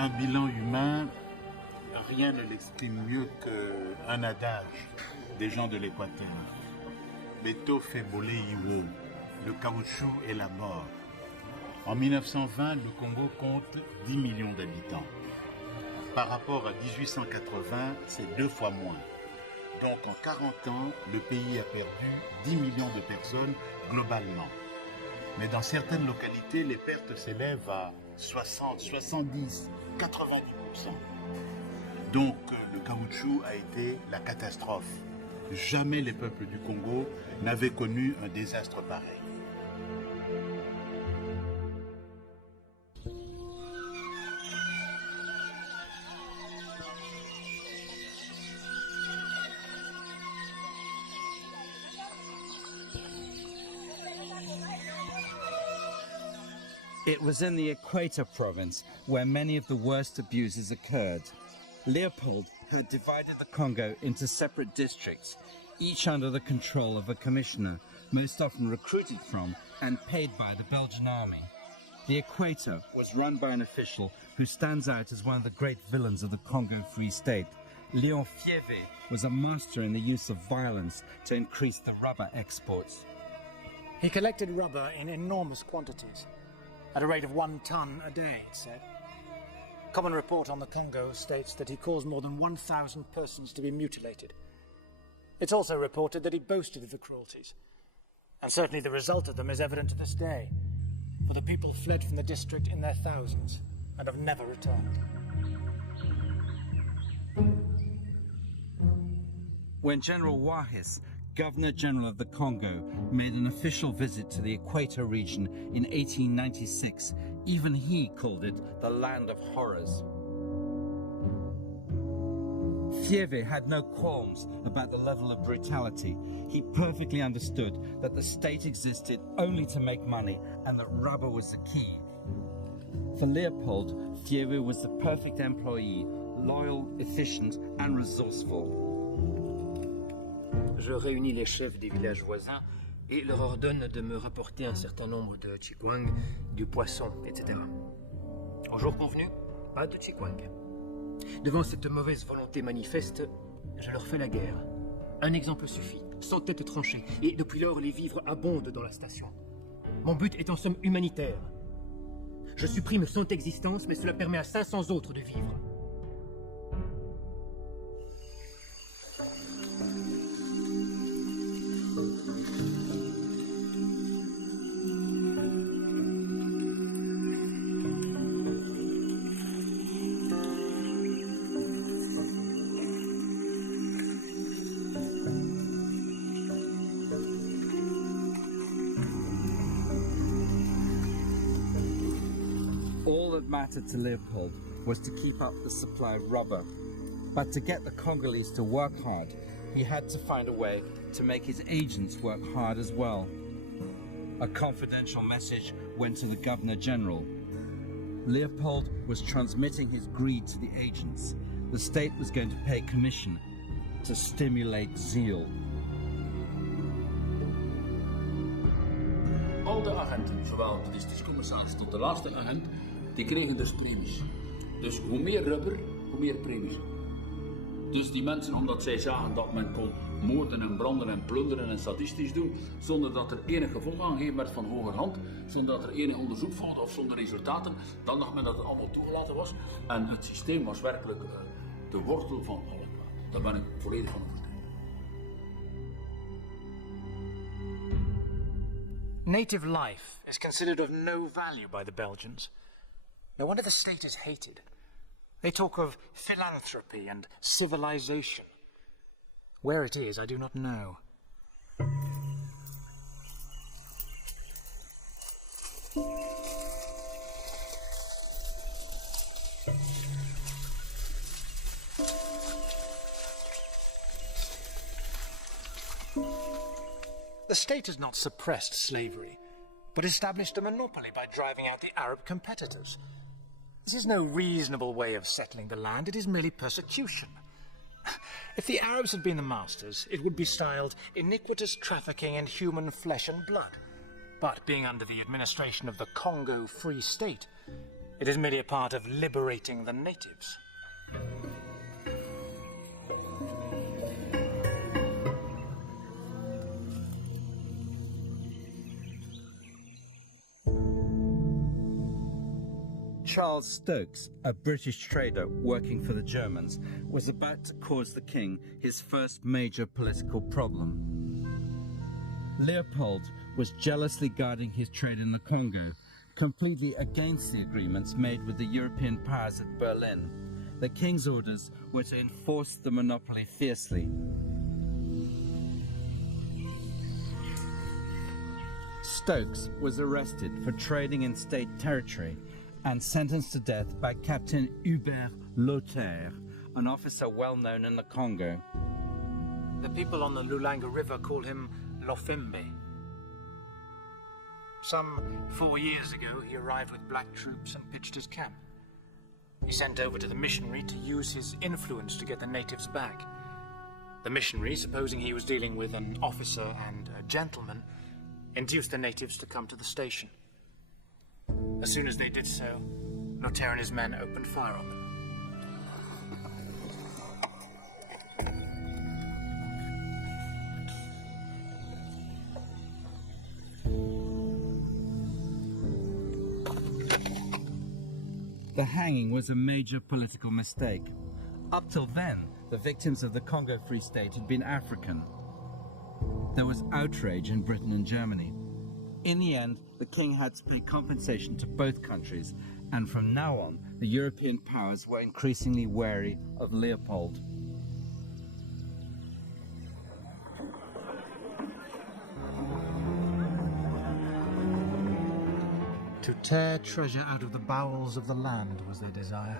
Un bilan humain, rien ne l'exprime mieux qu'un adage des gens de l'Équateur. Beto fait voler Iwo, le caoutchouc et la mort. En 1920, le Congo compte 10 millions d'habitants. Par rapport à 1880, c'est 2 fois moins. Donc en 40 ans, le pays a perdu 10 millions de personnes globalement. Mais dans certaines localités, les pertes s'élèvent à 60, 70, 90%. Donc le caoutchouc a été la catastrophe. Jamais les peuples du Congo n'avaient connu un désastre pareil. It was in the Equator province where many of the worst abuses occurred. Leopold had divided the Congo into separate districts, each under the control of a commissioner, most often recruited from and paid by the Belgian army. The Equator was run by an official who stands out as one of the great villains of the Congo Free State. Leon Fieve was a master in the use of violence to increase the rubber exports. He collected rubber in enormous quantities, at a rate of 1 ton a day, it said. Common report on the Congo states that he caused more than 1,000 persons to be mutilated. It's also reported that he boasted of the cruelties. And certainly the result of them is evident to this day, for the people fled from the district in their thousands and have never returned. When General Wahis, Governor General of the Congo, made an official visit to the Equator region in 1896, even he called it the land of horrors. Fieve had no qualms about the level of brutality. He perfectly understood that the state existed only to make money and that rubber was the key. For Leopold, Fieve was the perfect employee, loyal, efficient and resourceful. Je réunis les chefs des villages voisins et leur ordonne de me rapporter un certain nombre de chikwang, du poisson, etc. Au jour convenu, pas de chikwang. Devant cette mauvaise volonté manifeste, je leur fais la guerre. Un exemple suffit, sans tête tranchée, et depuis lors les vivres abondent dans la station. Mon but est en somme humanitaire. Je supprime 100 existences, mais cela permet à 500 autres de vivre. Mattered to Leopold was to keep up the supply of rubber. But to get the Congolese to work hard, he had to find a way to make his agents work hard as well. A confidential message went to the Governor General. Leopold was transmitting his greed to the agents. The state was going to pay commission to stimulate zeal. Al de agenten, zowel de districtscommissaris tot de laatste agent, die kregen dus premies. Dus hoe meer rubber, hoe meer premies. Dus die mensen, omdat zij zagen dat men kon moorden en branden en plunderen en sadistisch doen, zonder dat er enig gevolg aangegeven werd van hogerhand, zonder dat er enig onderzoek volgde of zonder resultaten, dan dacht men dat het allemaal toegelaten was. En het systeem was werkelijk de wortel van alle kwaad. Daar ben ik volledig van overtuigd. Native life is considered of no value by the Belgians. No wonder the state is hated. They talk of philanthropy and civilization. Where it is, I do not know. The state has not suppressed slavery, but established a monopoly by driving out the Arab competitors. This is no reasonable way of settling the land, it is merely persecution. If the Arabs had been the masters, it would be styled iniquitous trafficking in human flesh and blood. But being under the administration of the Congo Free State, It is merely a part of liberating the natives. Charles Stokes, a British trader working for the Germans, was about to cause the king his first major political problem. Leopold was jealously guarding his trade in the Congo, completely against the agreements made with the European powers at Berlin. The king's orders were to enforce the monopoly fiercely. Stokes was arrested for trading in state territory and sentenced to death by Captain Hubert Lothaire, an officer well known in the Congo. The people on the Lulanga River call him Lofembe. Some 4 years ago, he arrived with black troops and pitched his camp. He sent over to the missionary to use his influence to get the natives back. The missionary, supposing he was dealing with an officer and a gentleman, induced the natives to come to the station. As soon as they did so, Lothaire and his men opened fire on them. The hanging was a major political mistake. Up till then, the victims of the Congo Free State had been African. There was outrage in Britain and Germany. In the end, the king had to pay compensation to both countries, and from now on, the European powers were increasingly wary of Leopold. To tear treasure out of the bowels of the land was their desire,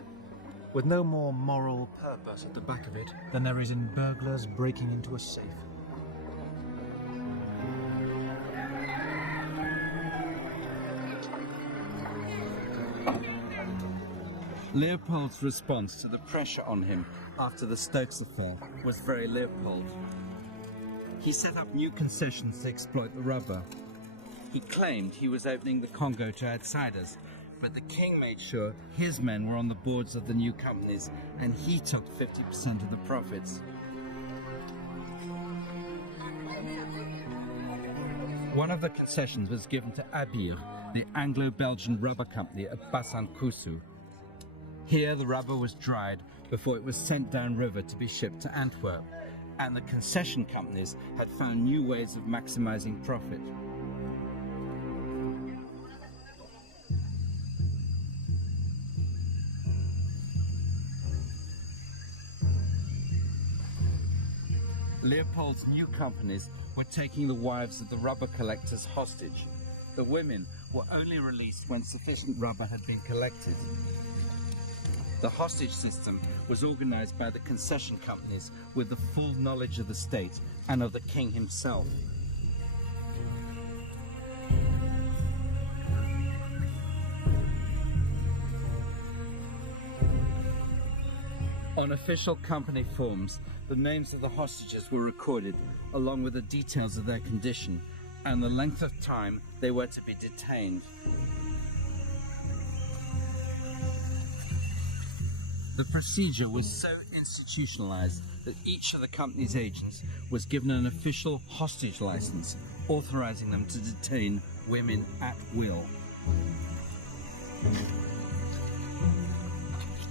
with no more moral purpose at the back of it than there is in burglars breaking into a safe. Leopold's response to the pressure on him after the Stokes affair was very Leopold. He set up new concessions to exploit the rubber. He claimed he was opening the Congo to outsiders, but the king made sure his men were on the boards of the new companies and he took 50% of the profits. One of the concessions was given to Abir, the Anglo-Belgian rubber company at Bassan-Koussou. Here the rubber was dried before it was sent downriver to be shipped to Antwerp, and the concession companies had found new ways of maximizing profit. Leopold's new companies were taking the wives of the rubber collectors hostage. The women were only released when sufficient rubber had been collected. The hostage system was organized by the concession companies with the full knowledge of the state and of the king himself. On official company forms, the names of the hostages were recorded, along with the details of their condition and the length of time they were to be detained. The procedure was so institutionalized that each of the company's agents was given an official hostage license, authorizing them to detain women at will.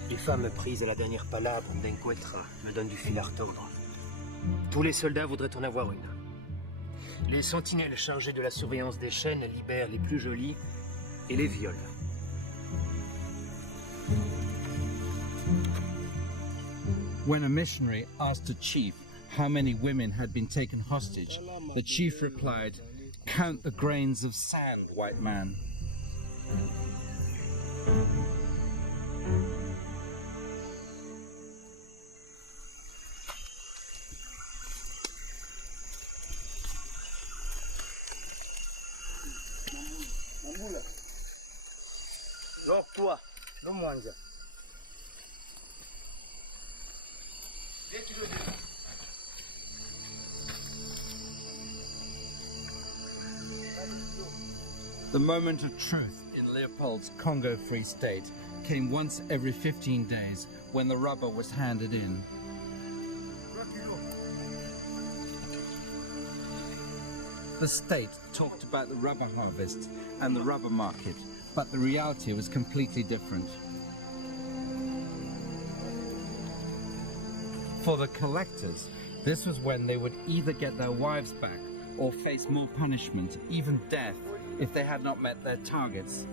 Les femmes prises à la dernière palabre d'Encuetra me donnent du fil à retordre. Tous les soldats voudraient en avoir une. Les sentinelles chargées de la surveillance des chaînes libèrent les plus jolies et les violent. When a missionary asked a chief how many women had been taken hostage, the chief replied, "Count the grains of sand, white man." Toi, non manja. The moment of truth in Leopold Leopold's Congo Free State came once every 15 days when the rubber was handed in. The state talked about the rubber harvest and the rubber market, but the reality was completely different. For the collectors, this was when they would either get their wives back or face more punishment, even death, if they had not met their targets.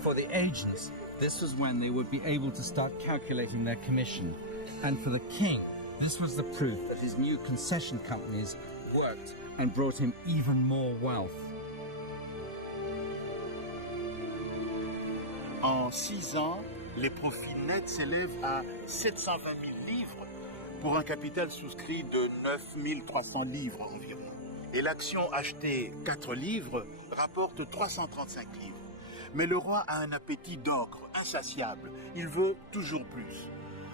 For the agents, this was when they would be able to start calculating their commission. And for the king, this was the proof that his new concession companies worked and brought him even more wealth. En 6 ans, les profits nets s'élèvent à 720 000 livres pour un capital souscrit de 9 300 livres environ. Et l'action achetée 4 livres rapporte 335 livres. Mais le roi a un appétit d'ocre insatiable. Il veut toujours plus.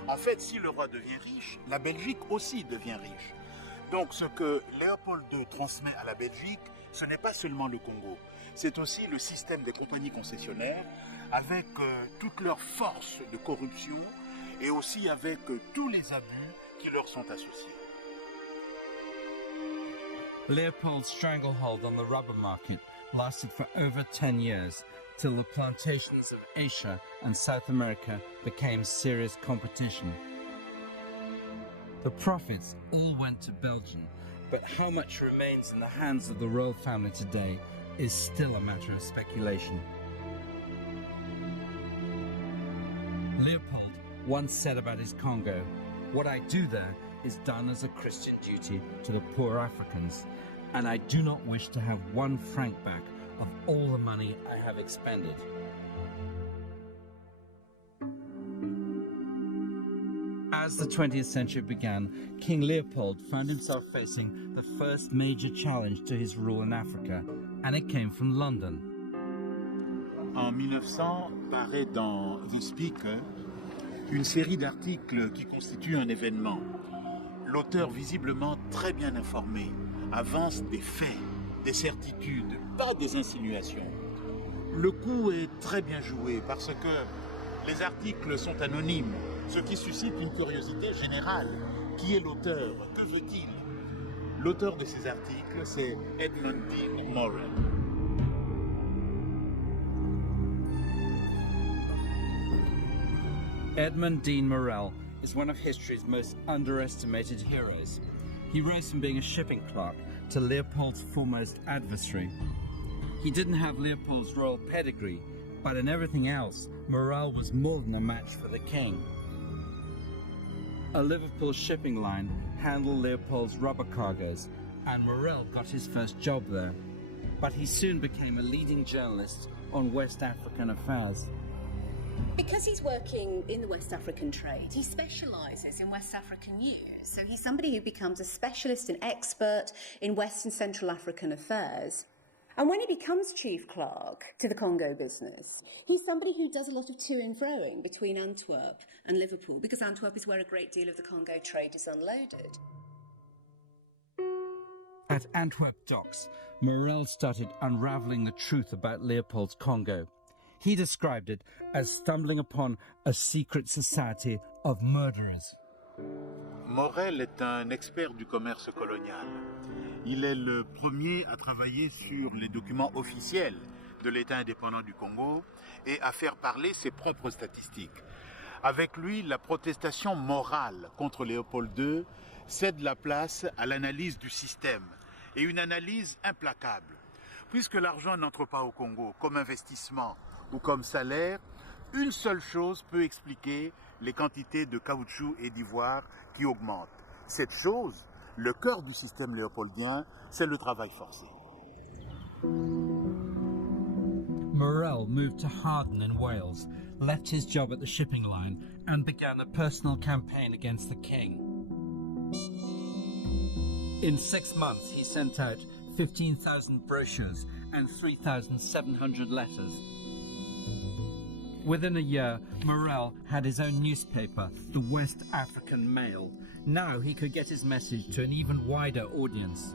En fait, si le roi devient riche, la Belgique aussi devient riche. Donc ce que Léopold II transmet à la Belgique, ce n'est pas seulement le Congo, c'est aussi le système des compagnies concessionnaires avec toute leur force de corruption et aussi avec tous les abus qui leur sont associés. Leopold's stranglehold on the rubber market lasted for over 10 years, till the plantations of Asia and South America became serious competition. The profits all went to Belgium, but how much remains in the hands of the royal family today is still a matter of speculation. Leopold once said about his Congo, "What I do there is done as a Christian duty to the poor Africans, and I do not wish to have 1 franc back of all the money I have expended." As the 20th century began, King Leopold found himself facing the first major challenge to his rule in Africa, and it came from London. En 1900, paraît dans The Speaker une série d'articles qui constituent un événement. L'auteur, visiblement très bien informé, avance des faits, des certitudes, pas des insinuations. Le coup est très bien joué parce que les articles sont anonymes, ce qui suscite une curiosité générale. Qui est l'auteur? Que veut-il? L'auteur de ces articles, c'est Edmund Dean Morel. Edmund Dean Morel is one of history's most underestimated heroes. He rose from being a shipping clerk to Leopold's foremost adversary. He didn't have Leopold's royal pedigree, but in everything else, Morel was more than a match for the king. A Liverpool shipping line handled Leopold's rubber cargoes, and Morel got his first job there. But he soon became a leading journalist on West African affairs. Because he's working in the West African trade, he specialises in West African news. So he's somebody who becomes a specialist and expert in West and Central African affairs. And when he becomes chief clerk to the Congo business, he's somebody who does a lot of to and froing between Antwerp and Liverpool, because Antwerp is where a great deal of the Congo trade is unloaded. At Antwerp docks, Morel started unravelling the truth about Leopold's Congo. He described it as stumbling upon a secret society of murderers. Morel est un expert du commerce colonial. Il est le premier à travailler sur les documents officiels de l'État indépendant du Congo et à faire parler ses propres statistiques. Avec lui, la protestation morale contre Léopold II cède la place à l'analyse du système, et une analyse implacable. Puisque l'argent n'entre pas au Congo comme investissement ou comme salaire, une seule chose peut expliquer les quantités de caoutchouc et d'ivoire qui augmentent. Cette chose, le cœur du système léopoldien, c'est le travail forcé. Morel moved to Harden in Wales, left his job at the shipping line, and began a personal campaign against the king. In 6 months, he sent out 15,000 brochures and 3,700 letters. Within a year, Morel had his own newspaper, the West African Mail. Now he could get his message to an even wider audience.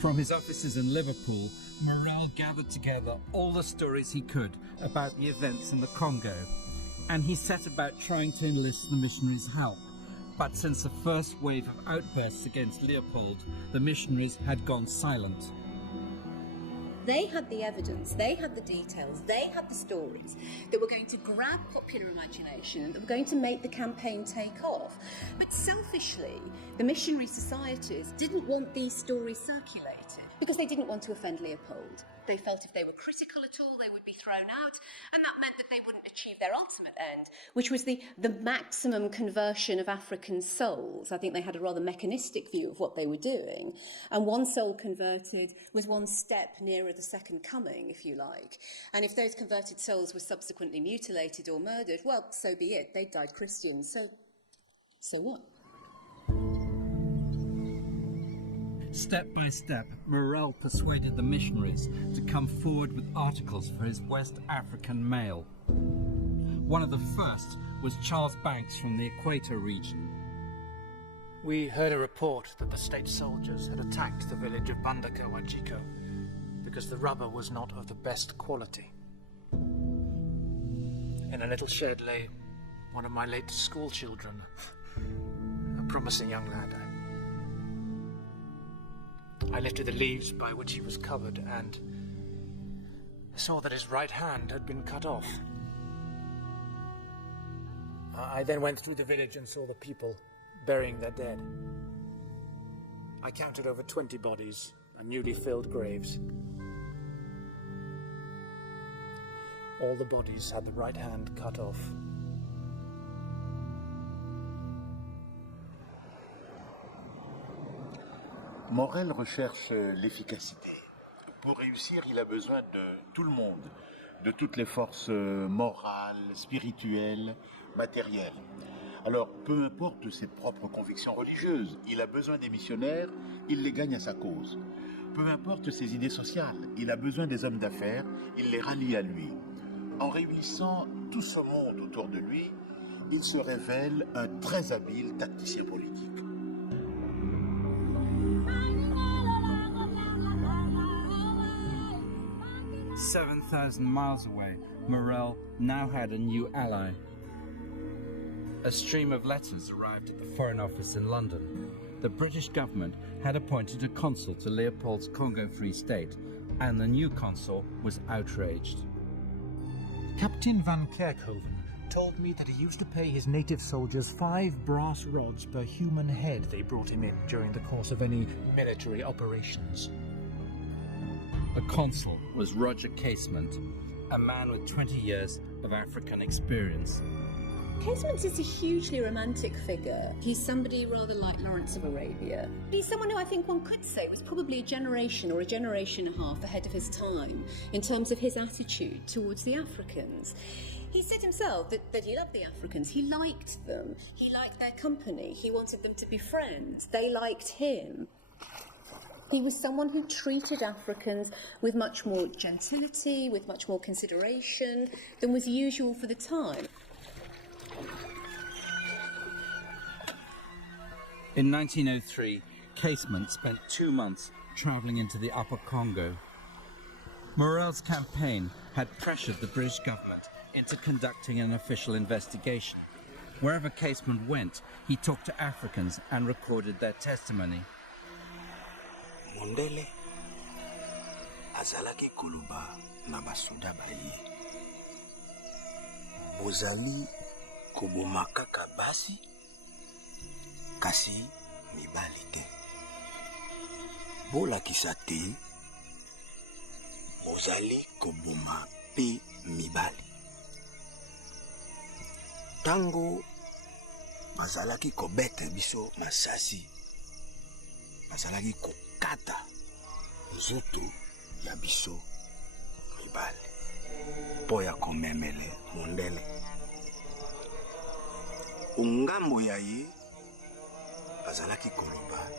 From his offices in Liverpool, Morel gathered together all the stories he could about the events in the Congo, and he set about trying to enlist the missionaries' help. But since the first wave of outbursts against Leopold, the missionaries had gone silent. They had the evidence, they had the details, they had the stories that were going to grab popular imagination and that were going to make the campaign take off. But selfishly, the missionary societies didn't want these stories circulated because they didn't want to offend Leopold. They felt if they were critical at all, they would be thrown out, and that meant that they wouldn't achieve their ultimate end, which was the maximum conversion of African souls. I think they had a rather mechanistic view of what they were doing, and one soul converted was one step nearer the second coming, if you like. And if those converted souls were subsequently mutilated or murdered, well, so be it. They died Christians, so what? Step by step, Morel persuaded the missionaries to come forward with articles for his West African mail. One of the first was Charles Banks from the Equator region. We heard a report that the state soldiers had attacked the village of Bandaka Wajiko because the rubber was not of the best quality. In a little shed lay one of my late school children, a promising young lad. I lifted the leaves by which he was covered and saw that his right hand had been cut off. I then went through the village and saw the people burying their dead. I counted over 20 bodies and newly filled graves. All the bodies had the right hand cut off. Morel recherche l'efficacité. Pour réussir, il a besoin de tout le monde, de toutes les forces morales, spirituelles, matérielles. Alors, peu importe ses propres convictions religieuses, il a besoin des missionnaires, il les gagne à sa cause. Peu importe ses idées sociales, il a besoin des hommes d'affaires, il les rallie à lui. En réunissant tout ce monde autour de lui, il se révèle un très habile tacticien politique. 7,000 miles away, Morel now had a new ally. A stream of letters arrived at the Foreign Office in London. The British government had appointed a consul to Leopold's Congo Free State, and the new consul was outraged. Captain Van Kerkhoven told me that he used to pay his native soldiers 5 brass rods per human head they brought him in during the course of any military operations. The consul was Roger Casement, a man with 20 years of African experience. Casement is a hugely romantic figure. He's somebody rather like Lawrence of Arabia. He's someone who I think one could say was probably a generation or a generation and a half ahead of his time in terms of his attitude towards the Africans. He said himself that he loved the Africans. He liked them. He liked their company. He wanted them to be friends. They liked him. He was someone who treated Africans with much more gentility, with much more consideration than was usual for the time. In 1903, Casement spent 2 months travelling into the Upper Congo. Morel's campaign had pressured the British government into conducting an official investigation. Wherever Casement went, he talked to Africans and recorded their testimony. Mondele azalaki kuluba na basuda baye. Bozali koboma kaka basi kasi mibali te. Bolakisa te bozali koboma pe mibali. Tango bazalaki kobeta biso masasi, bazalaki kokata nzoto ya biso mibali po ya komemele mondele. Ungambo ya ye bazalaki koloba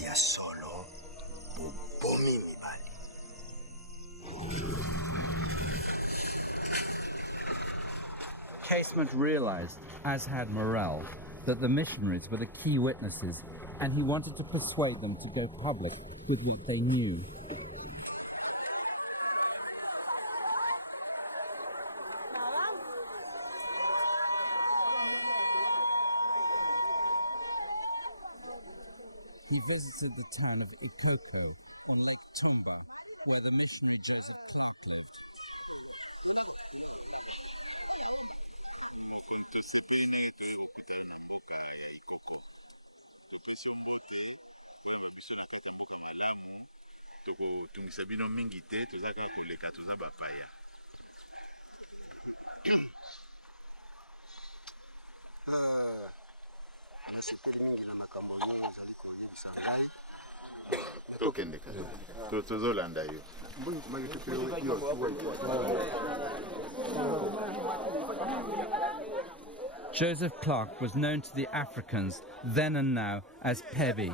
ya solo bobomi mibali. Casement realized, as had Morel, that the missionaries were the key witnesses, and he wanted to persuade them to go public with what they knew. He visited the town of Ikoko on Lake Tomba, where the missionary Joseph Clark lived. Joseph Clark was known to the Africans then and now as Pebi.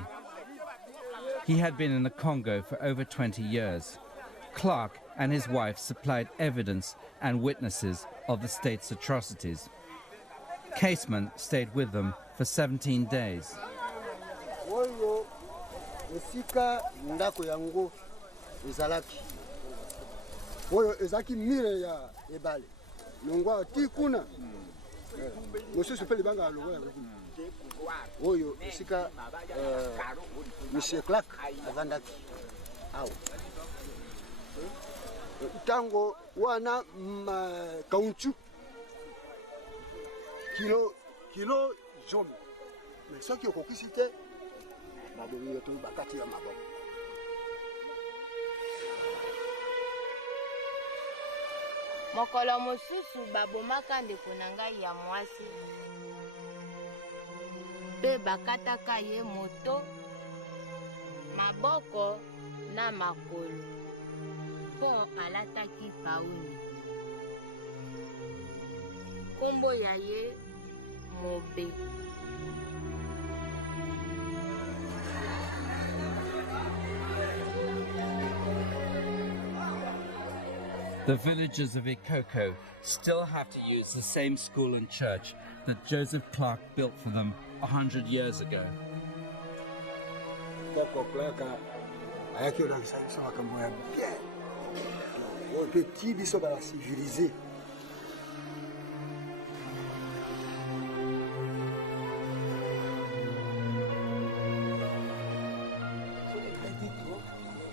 He had been in the Congo for over 20 years. Clark and his wife supplied evidence and witnesses of the state's atrocities. Casement stayed with them for 17 days. Esika ndako yango ezalaki oyo ezaki mire ya ebale longwa ti kuna mosusu pe libanga longwa ya oyo esika Monsieur Clark avandaki awo tango wana kaunchu kilo jome mais soki okokisi te mokolo mosusu babomaka ndeko na ngai ya mwasi mpe bakataka ye moto maboko na makolo mpo alataki pauni kombo ya ye mobe. The villagers of Ikoko still have to use the same school and church that Joseph Clark built for them 100 years ago.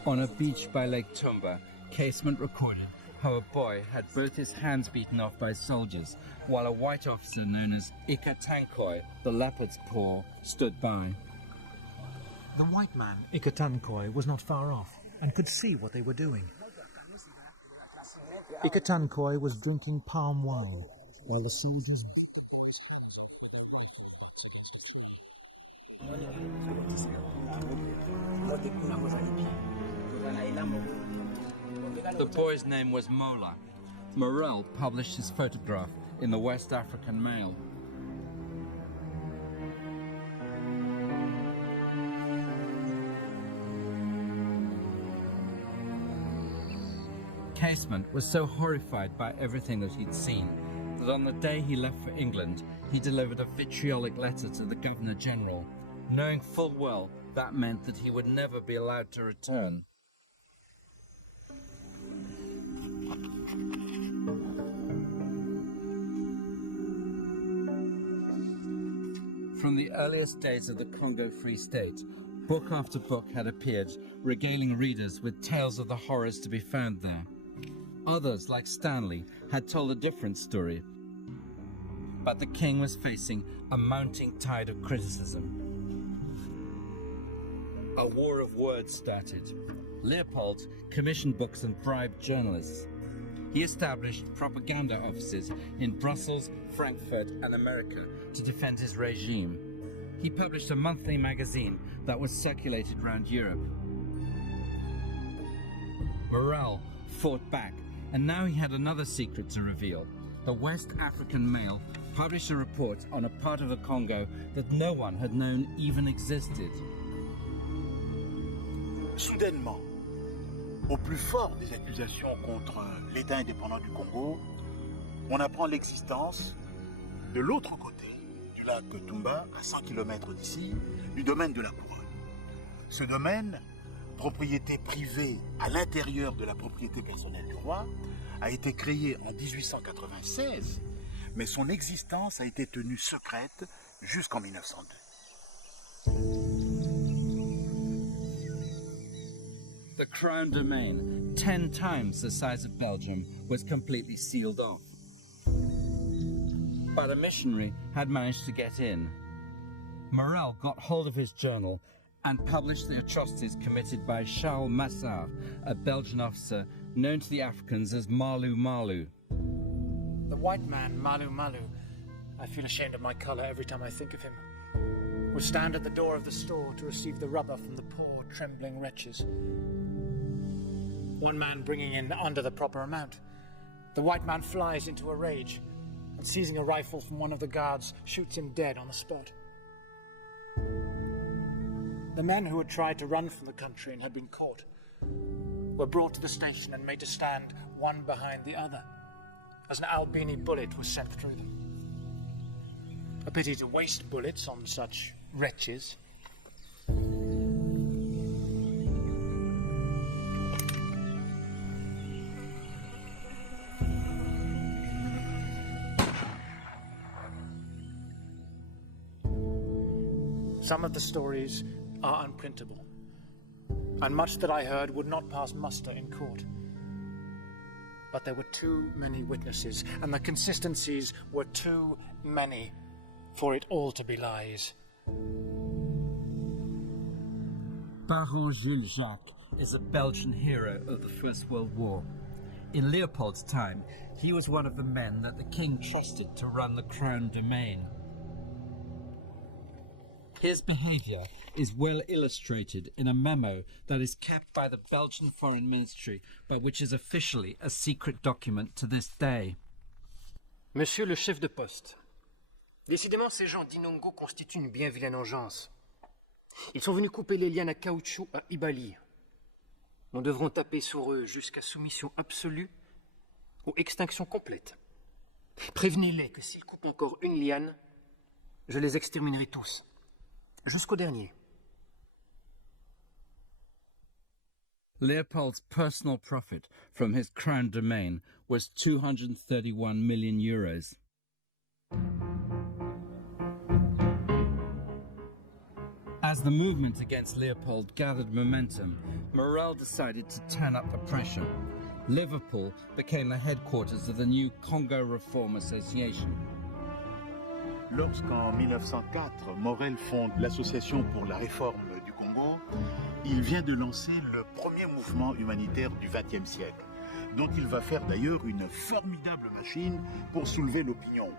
On a beach by Lake Tomba, Casement recorded how a boy had both his hands beaten off by soldiers, while a white officer known as Ikatankoi, the leopard's paw, stood by. The white man, Ikatankoi, was not far off and could see what they were doing. Ikatankoi was drinking palm wine, while the soldiers beat the boy's hands off with their weapons. The boy's name was Mola. Morel published his photograph in the West African Mail. Casement was so horrified by everything that he'd seen that on the day he left for England, he delivered a vitriolic letter to the Governor-General, knowing full well that meant that he would never be allowed to return. From the earliest days of the Congo Free State, book after book had appeared, regaling readers with tales of the horrors to be found there. Others, like Stanley, had told a different story. But the king was facing a mounting tide of criticism. A war of words started. Leopold commissioned books and bribed journalists. He established propaganda offices in Brussels, Frankfurt, and America to defend his regime. He published a monthly magazine that was circulated around Europe. Morel fought back, and now he had another secret to reveal. The West African Mail published a report on a part of the Congo that no one had known even existed. Soudainement, au plus fort des accusations contre l'État indépendant du Congo, on apprend l'existence, de l'autre côté du lac Tumba, à 100 km d'ici, du domaine de la Couronne. Ce domaine propriété privée à l'intérieur de la propriété personnelle du roi, a été créé en 1896, mais son existence a été tenue secrète jusqu'en 1902. The Crown domain, 10 times the size of Belgium, was completely sealed off. But a missionary had managed to get in. Morel got hold of his journal and published the atrocities committed by Charles Massard, a Belgian officer known to the Africans as Malu Malu. The white man, Malu Malu, I feel ashamed of my colour every time I think of him, would stand at the door of the store to receive the rubber from the poor, trembling wretches. One man bringing in under the proper amount. The white man flies into a rage and, seizing a rifle from one of the guards, shoots him dead on the spot. The men who had tried to run from the country and had been caught were brought to the station and made to stand one behind the other as an Albini bullet was sent through them. A pity to waste bullets on such wretches. Some of the stories are unprintable, and much that I heard would not pass muster in court. But there were too many witnesses, and the consistencies were too many for it all to be lies. Baron Jules Jacques is a Belgian hero of the First World War. In Leopold's time, he was one of the men that the king trusted to run the Crown domain. His behaviour is well illustrated in a memo that is kept by the Belgian Foreign Ministry, but which is officially a secret document to this day. Monsieur le chef de poste, décidément ces gens d'Inongo constituent une bien vilaine engeance. Ils sont venus couper les lianes à caoutchouc à Ibali. Nous devrons taper sur eux jusqu'à soumission absolue ou extinction complète. Prévenez-les que s'ils coupent encore une liane, je les exterminerai tous. Jusqu'au dernier. Leopold's personal profit from his crown domain was 231 million euros. As the movement against Leopold gathered momentum, Morel decided to turn up the pressure. Liverpool became the headquarters of the new Congo Reform Association. Lorsqu'en 1904, Morel fonde l'Association pour la réforme du Congo, il vient de lancer le premier mouvement humanitaire du XXe siècle, dont il va faire d'ailleurs une formidable machine pour soulever l'opinion.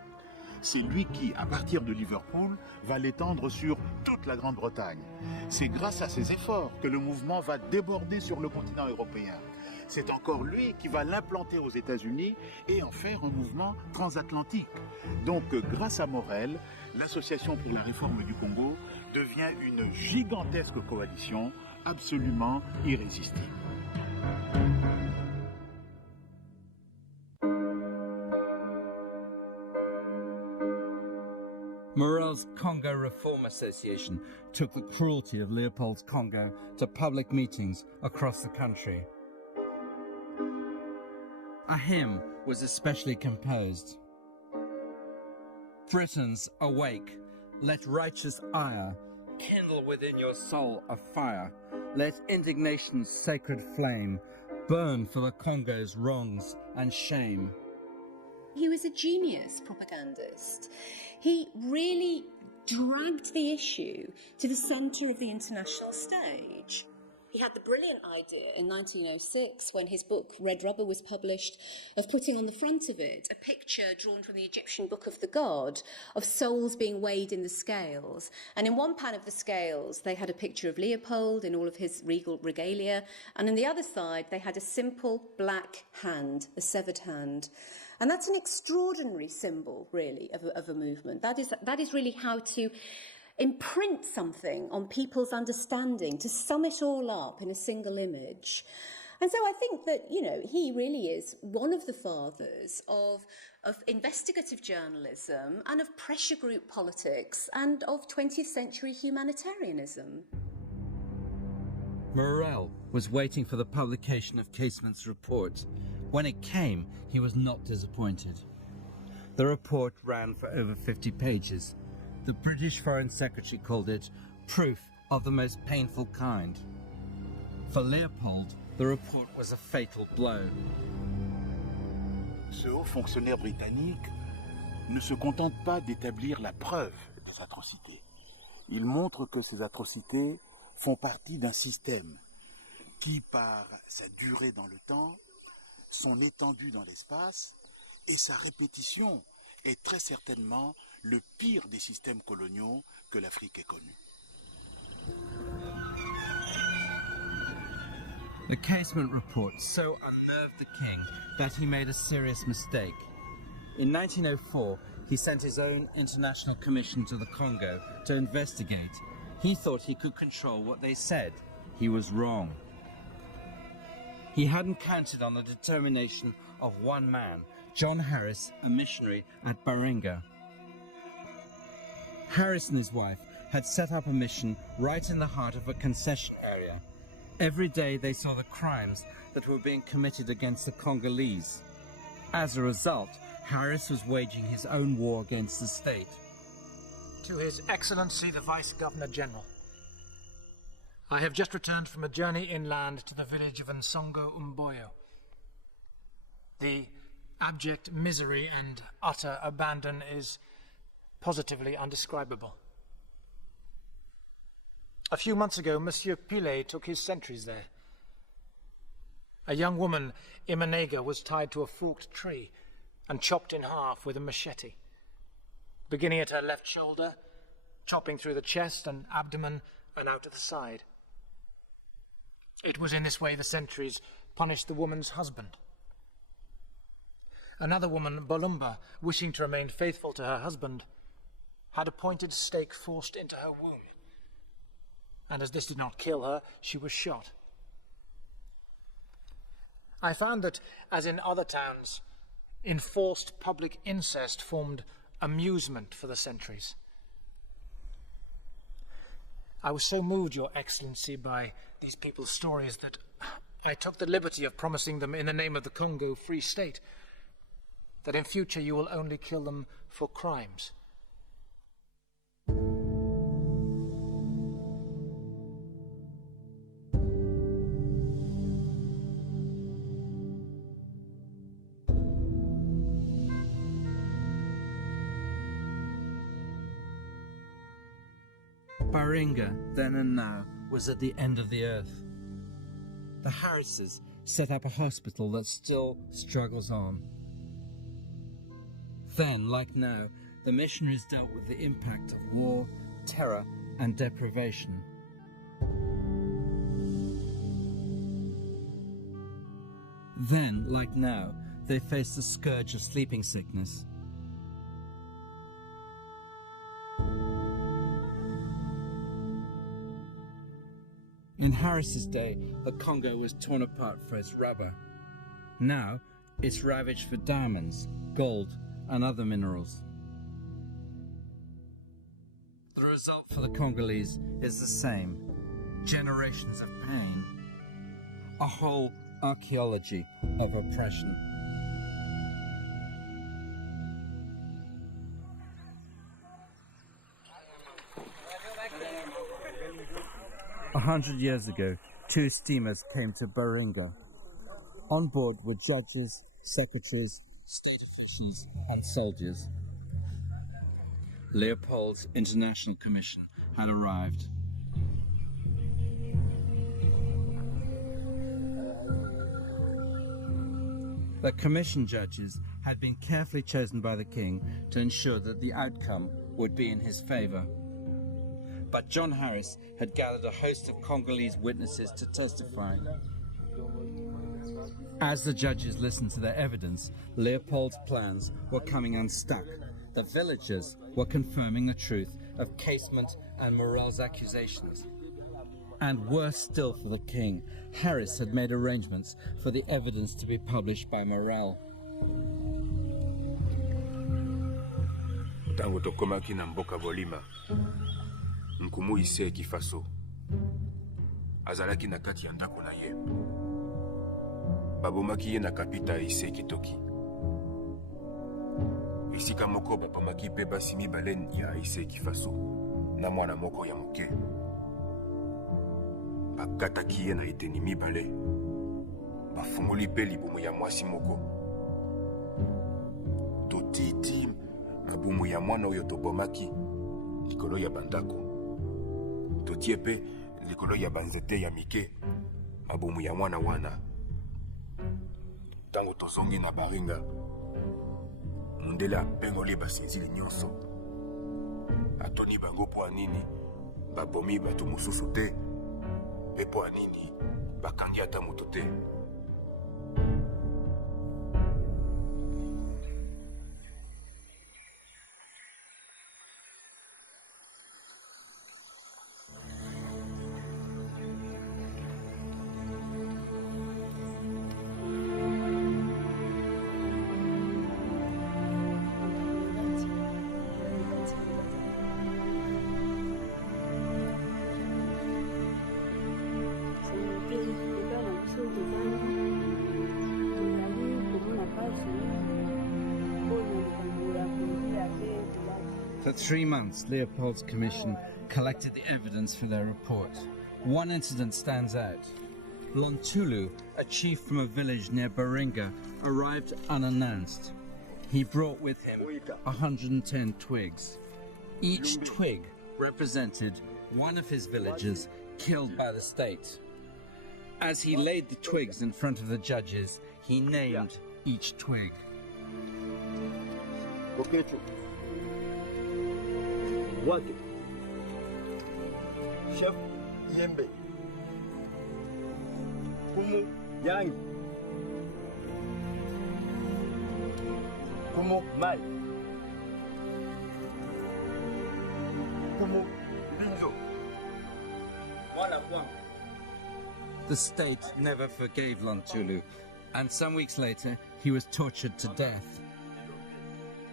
C'est lui qui, à partir de Liverpool, va l'étendre sur toute la Grande-Bretagne. C'est grâce à ses efforts que le mouvement va déborder sur le continent européen. C'est encore lui qui va l'implanter aux États-Unis et en faire un mouvement transatlantique. Donc, grâce à Morel, l'Association pour la réforme du Congo devient une gigantesque coalition absolument irrésistible. Morel's Congo Reform Association took the cruelty of Leopold's Congo to public meetings across the country. A hymn was especially composed. Britons, awake, let righteous ire kindle within your soul a fire. Let indignation's sacred flame burn for the Congo's wrongs and shame. He was a genius propagandist. He really dragged the issue to the centre of the international stage. He had the brilliant idea in 1906, when his book Red Rubber was published, of putting on the front of it a picture drawn from the Egyptian Book of the God of souls being weighed in the scales. And in one pan of the scales, they had a picture of Leopold in all of his regal regalia. And on the other side, they had a simple black hand, a severed hand. And that's an extraordinary symbol, really, of a movement. That is really how to imprint something on people's understanding, to sum it all up in a single image. And so I think that, he really is one of the fathers of investigative journalism and of pressure group politics and of 20th century humanitarianism. Morel was waiting for the publication of Casement's report. When it came, he was not disappointed. The report ran for over 50 pages. The British Foreign Secretary called it proof of the most painful kind. For Leopold, the report was a fatal blow. Ce haut fonctionnaire britannique ne se contente pas d'établir la preuve des atrocités. Il montre que ces atrocités font partie d'un système qui, par sa durée dans le temps, son étendue dans l'espace et sa répétition, est très certainement le pire des systèmes coloniaux que l'Afrique ait connu. The Casement report so unnerved the king that he made a serious mistake. In 1904, he sent his own international commission to the Congo to investigate. He thought he could control what they said. He was wrong. He hadn't counted on the determination of one man, John Harris, a missionary at Baringa. Harris and his wife had set up a mission right in the heart of a concession area. Every day they saw the crimes that were being committed against the Congolese. As a result, Harris was waging his own war against the state. To His Excellency the Vice-Governor General, I have just returned from a journey inland to the village of Nsongo Umboyo. The abject misery and utter abandon is positively undescribable. A few months ago, Monsieur Pilet took his sentries there. A young woman, Imanega, was tied to a forked tree and chopped in half with a machete, beginning at her left shoulder, chopping through the chest and abdomen and out to the side. It was in this way the sentries punished the woman's husband. Another woman, Bolumba, wishing to remain faithful to her husband, had a pointed stake forced into her womb. And as this did not kill her, she was shot. I found that, as in other towns, enforced public incest formed amusement for the sentries. I was so moved, Your Excellency, by these people's stories that I took the liberty of promising them in the name of the Congo Free State that in future you will only kill them for crimes. Baringa, then and now, was at the end of the earth. The Harrises set up a hospital that still struggles on. Then, like now, the missionaries dealt with the impact of war, terror, and deprivation. Then, like now, they faced the scourge of sleeping sickness. In Harris's day, the Congo was torn apart for its rubber. Now, it's ravaged for diamonds, gold, and other minerals. The result for the Congolese is the same: generations of pain, a whole archaeology of oppression. A 100 years ago, 2 steamers came to Baringa. On board were judges, secretaries, state officials, and soldiers. Leopold's International Commission had arrived. The commission judges had been carefully chosen by the king to ensure that the outcome would be in his favor. But John Harris had gathered a host of Congolese witnesses to testify. As the judges listened to their evidence, Leopold's plans were coming unstuck. The villagers were confirming the truth of Casement and Morel's accusations. And worse still for the king, Harris had made arrangements for the evidence to be published by Morel. Tango tokomaki na mboka Bolima, Nkumu Ise Kifaso. azalaki na kati ya ndako na ye. Babomaki ye na kapita ise kitoki. Esika moko bapamaki pe basi mibale ya ise kifaso na mwana moko ya moke. Bakataki ye na eteni mibale. Bafungoli pe libumu ya mwasi moko. Totiti mabumu ya mwana oyo tobomaki likolo ya bandako. Totie pe likolo ya banzete ya mike mabumu ya mwana wana. Tango tozongi na baringa, mundele apengoli basinzili nyonso. Atoni bango po anini babomi bato mosusu te, pe po anini bakangi ata moto te. For 3 months, Leopold's commission collected the evidence for their report. One incident stands out. Lontulu, a chief from a village near Baringa, arrived unannounced. He brought with him 110 twigs. Each twig represented one of his villagers killed by the state. As he laid the twigs in front of the judges, he named each twig. Wake. Chef Yembe. Kumu Yangi. Kumu Mai. Kumu Binzo. Wala Kwang. The state never forgave Lontulu, and some weeks later he was tortured to death.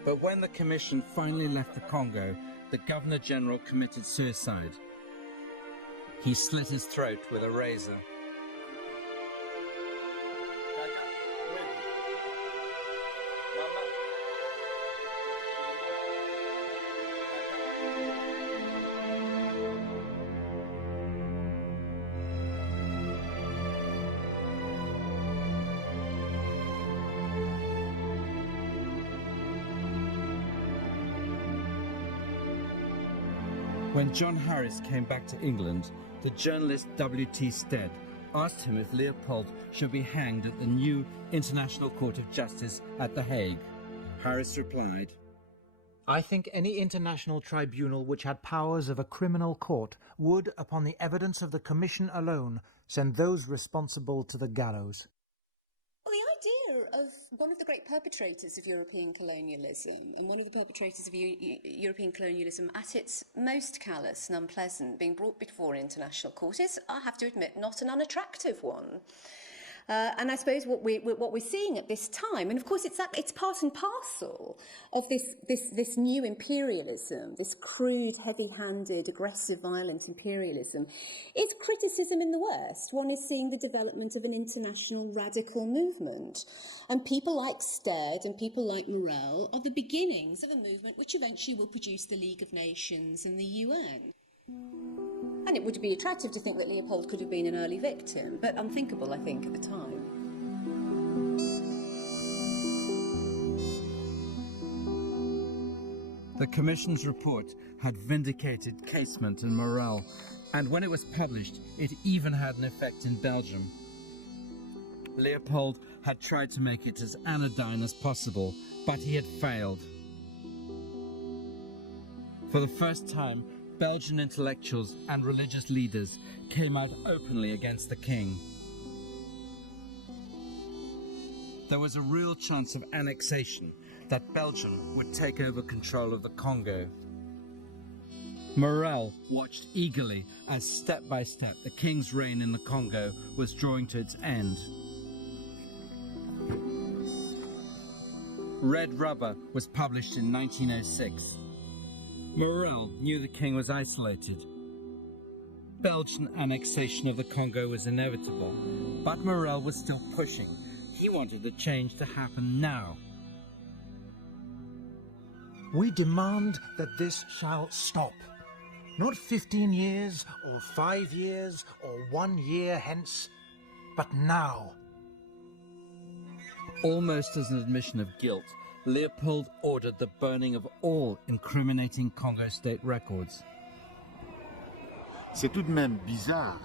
But when the commission finally left the Congo, the Governor-General committed suicide. He slit his throat with a razor. When John Harris came back to England, the journalist W.T. Stead asked him if Leopold should be hanged at the new International Court of Justice at The Hague. Harris replied, I think any international tribunal which had powers of a criminal court would, upon the evidence of the Commission alone, send those responsible to the gallows. Well, the idea of one of the great perpetrators of European colonialism, and one of the perpetrators of European colonialism at its most callous and unpleasant, being brought before an international court is, I have to admit, not an unattractive one. And I suppose what we're seeing at this time, and of course it's part and parcel of this new imperialism, this crude, heavy-handed, aggressive, violent imperialism, is criticism in the West. One is seeing the development of an international radical movement. And people like Stead and people like Morel are the beginnings of a movement which eventually will produce the League of Nations and the UN. And it would be attractive to think that Leopold could have been an early victim, but unthinkable, I think, at the time. The Commission's report had vindicated Casement and Morel, and when it was published, it even had an effect in Belgium. Leopold had tried to make it as anodyne as possible, but he had failed. For the first time, Belgian intellectuals and religious leaders came out openly against the king. There was a real chance of annexation, that Belgium would take over control of the Congo. Morel watched eagerly as step by step the king's reign in the Congo was drawing to its end. Red Rubber was published in 1906. Morel knew the king was isolated. Belgian annexation of the Congo was inevitable, but Morel was still pushing. He wanted the change to happen now. We demand that this shall stop. Not 15 years, or 5 years, or 1 year hence, but now. Almost as an admission of guilt, Leopold ordered the burning of all incriminating Congo state records. C'est tout de même bizarre,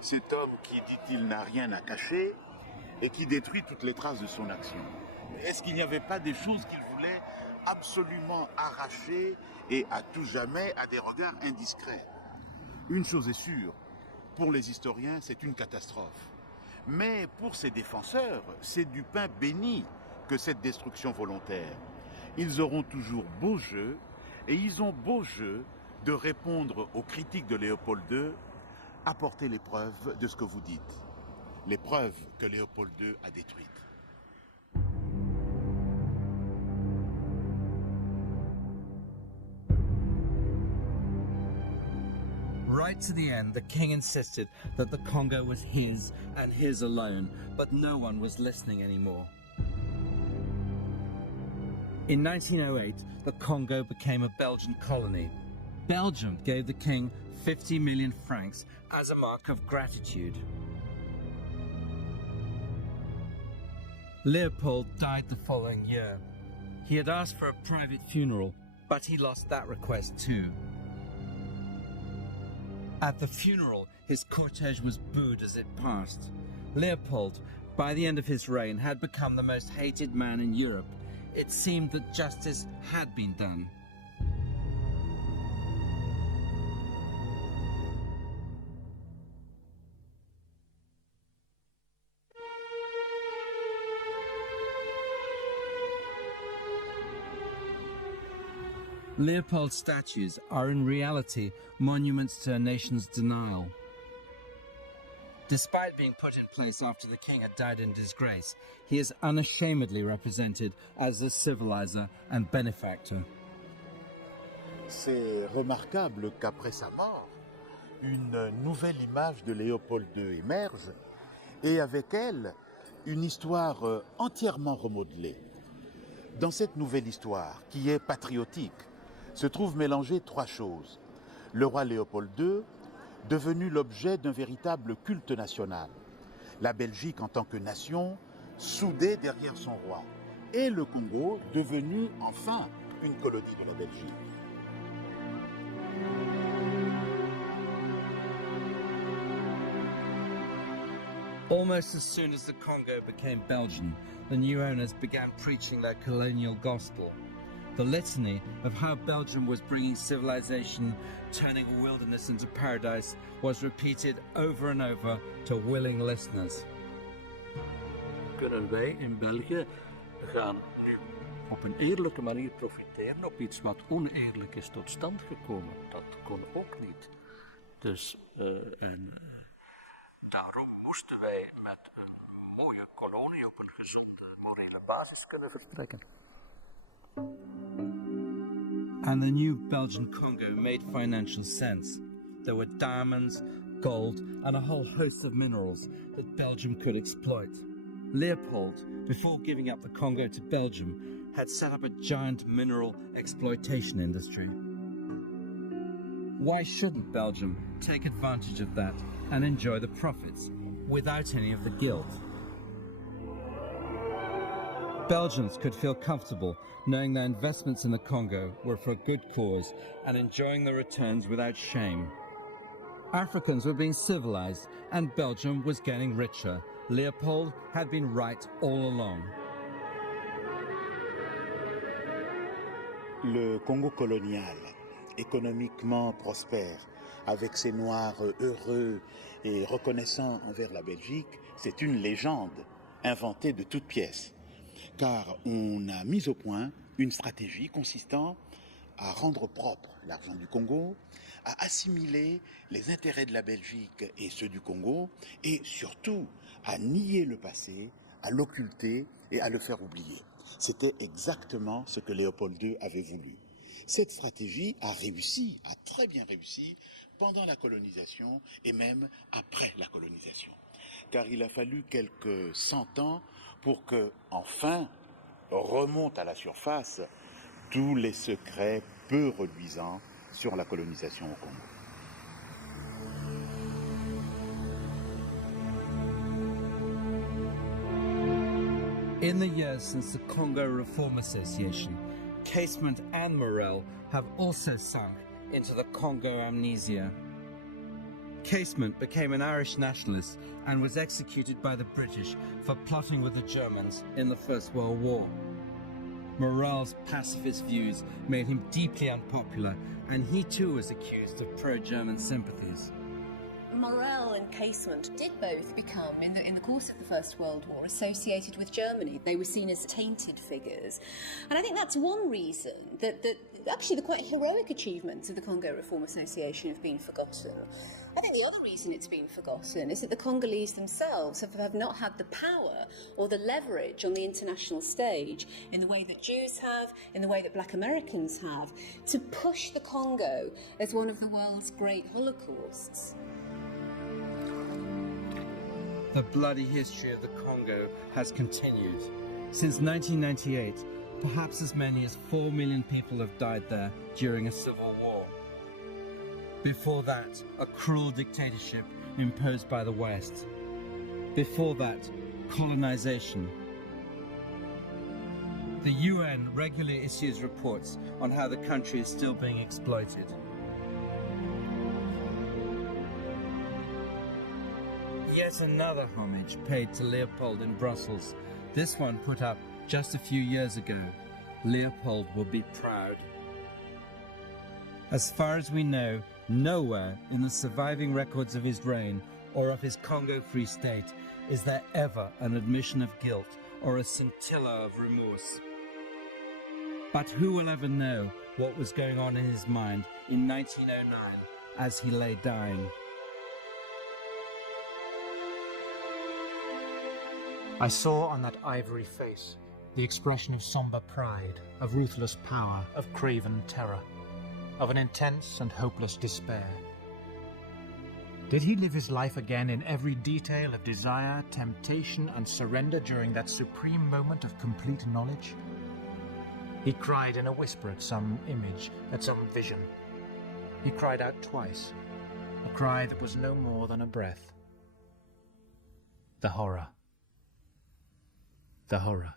cet homme qui, dit-il, n'a rien à cacher et qui détruit toutes les traces de son action. Est-ce qu'il n'y avait pas des choses qu'il voulait absolument arracher et à tout jamais à des regards indiscrets? Une chose est sûre, pour les historiens, c'est une catastrophe. Mais pour ses défenseurs, c'est du pain béni que cette destruction volontaire. Ils auront toujours beau jeu, et ils ont beau jeu de répondre aux critiques de Léopold II, apporter les preuves de ce que vous dites, les preuves que Léopold II a détruites. Right to the end, the king insisted that the Congo was his and his alone, but no one was listening anymore. In 1908, the Congo became a Belgian colony. Belgium gave the king 50 million francs as a mark of gratitude. Leopold died the following year. He had asked for a private funeral, but he lost that request too. At the funeral, his cortege was booed as it passed. Leopold, by the end of his reign, had become the most hated man in Europe. It seemed that justice had been done. Leopold's statues are in reality monuments to a nation's denial. Despite being put in place after the king had died in disgrace, he is unashamedly represented as a civilizer and benefactor. C'est remarquable qu'après sa mort, une nouvelle image de Léopold II émerge et avec elle, une histoire entièrement remodelée. Dans cette nouvelle histoire, qui est patriotique, se trouvent mélangées trois choses. Le roi Léopold II, devenu l'objet d'un véritable culte national. La Belgique en tant que nation, soudée derrière son roi. Et le Congo, devenu enfin une colonie de la Belgique. Almost as soon as the Congo became Belgian, the new owners began preaching their colonial gospel. The litany of how Belgium was bringing civilization, turning a wilderness into paradise, was repeated over and over to willing listeners. Kunnen wij in België gaan nu op een eerlijke manier profiteren op iets wat oneerlijk is tot stand gekomen? Dat kon ook niet. Dus daarom moesten wij met een mooie kolonie op een gezonde morele basis kunnen vertrekken. And the new Belgian Congo made financial sense. There were diamonds, gold, and a whole host of minerals that Belgium could exploit. Leopold, before giving up the Congo to Belgium, had set up a giant mineral exploitation industry. Why shouldn't Belgium take advantage of that and enjoy the profits without any of the guilt? Belgians could feel comfortable knowing their investments in the Congo were for a good cause and enjoying the returns without shame. Africans were being civilized and Belgium was getting richer. Leopold had been right all along. Le Congo colonial, économiquement prospère, avec ses Noirs heureux et reconnaissants envers la Belgique, c'est une légende inventée de toutes pièces. Car on a mis au point une stratégie consistant à rendre propre l'argent du Congo, à assimiler les intérêts de la Belgique et ceux du Congo, et surtout à nier le passé, à l'occulter et à le faire oublier. C'était exactement ce que Léopold II avait voulu. Cette stratégie a réussi, a très bien réussi pendant la colonisation et même après la colonisation. Car il a fallu quelques 100 ans pour que, enfin, remontent à la surface tous les secrets peu reluisants sur la colonisation au Congo. In the years since the Congo Reform Association, Casement and Morel have also sunk into the Congo amnesia. Casement became an Irish nationalist and was executed by the British for plotting with the Germans in the First World War. Morel's pacifist views made him deeply unpopular, and he too was accused of pro-German sympathies. Morel and Casement did both become, in the course of the First World War, associated with Germany. They were seen as tainted figures. And I think that's one reason that actually the quite heroic achievements of the Congo Reform Association have been forgotten. I think the other reason it's been forgotten is that the Congolese themselves have not had the power or the leverage on the international stage in the way that Jews have, in the way that Black Americans have, to push the Congo as one of the world's great holocausts. The bloody history of the Congo has continued. Since 1998, perhaps as many as 4 million people have died there during a civil war. Before that, a cruel dictatorship imposed by the West. Before that, colonization. The UN regularly issues reports on how the country is still being exploited. Yet another homage paid to Leopold in Brussels, this one put up just a few years ago. Leopold will be proud. As far as we know, nowhere in the surviving records of his reign or of his Congo Free State is there ever an admission of guilt or a scintilla of remorse. But who will ever know what was going on in his mind in 1909 as he lay dying? I saw on that ivory face the expression of somber pride, of ruthless power, of craven terror, of an intense and hopeless despair. Did he live his life again in every detail of desire, temptation, and surrender during that supreme moment of complete knowledge? He cried in a whisper at some image, at some vision. He cried out twice, a cry that was no more than a breath. The horror. The horror.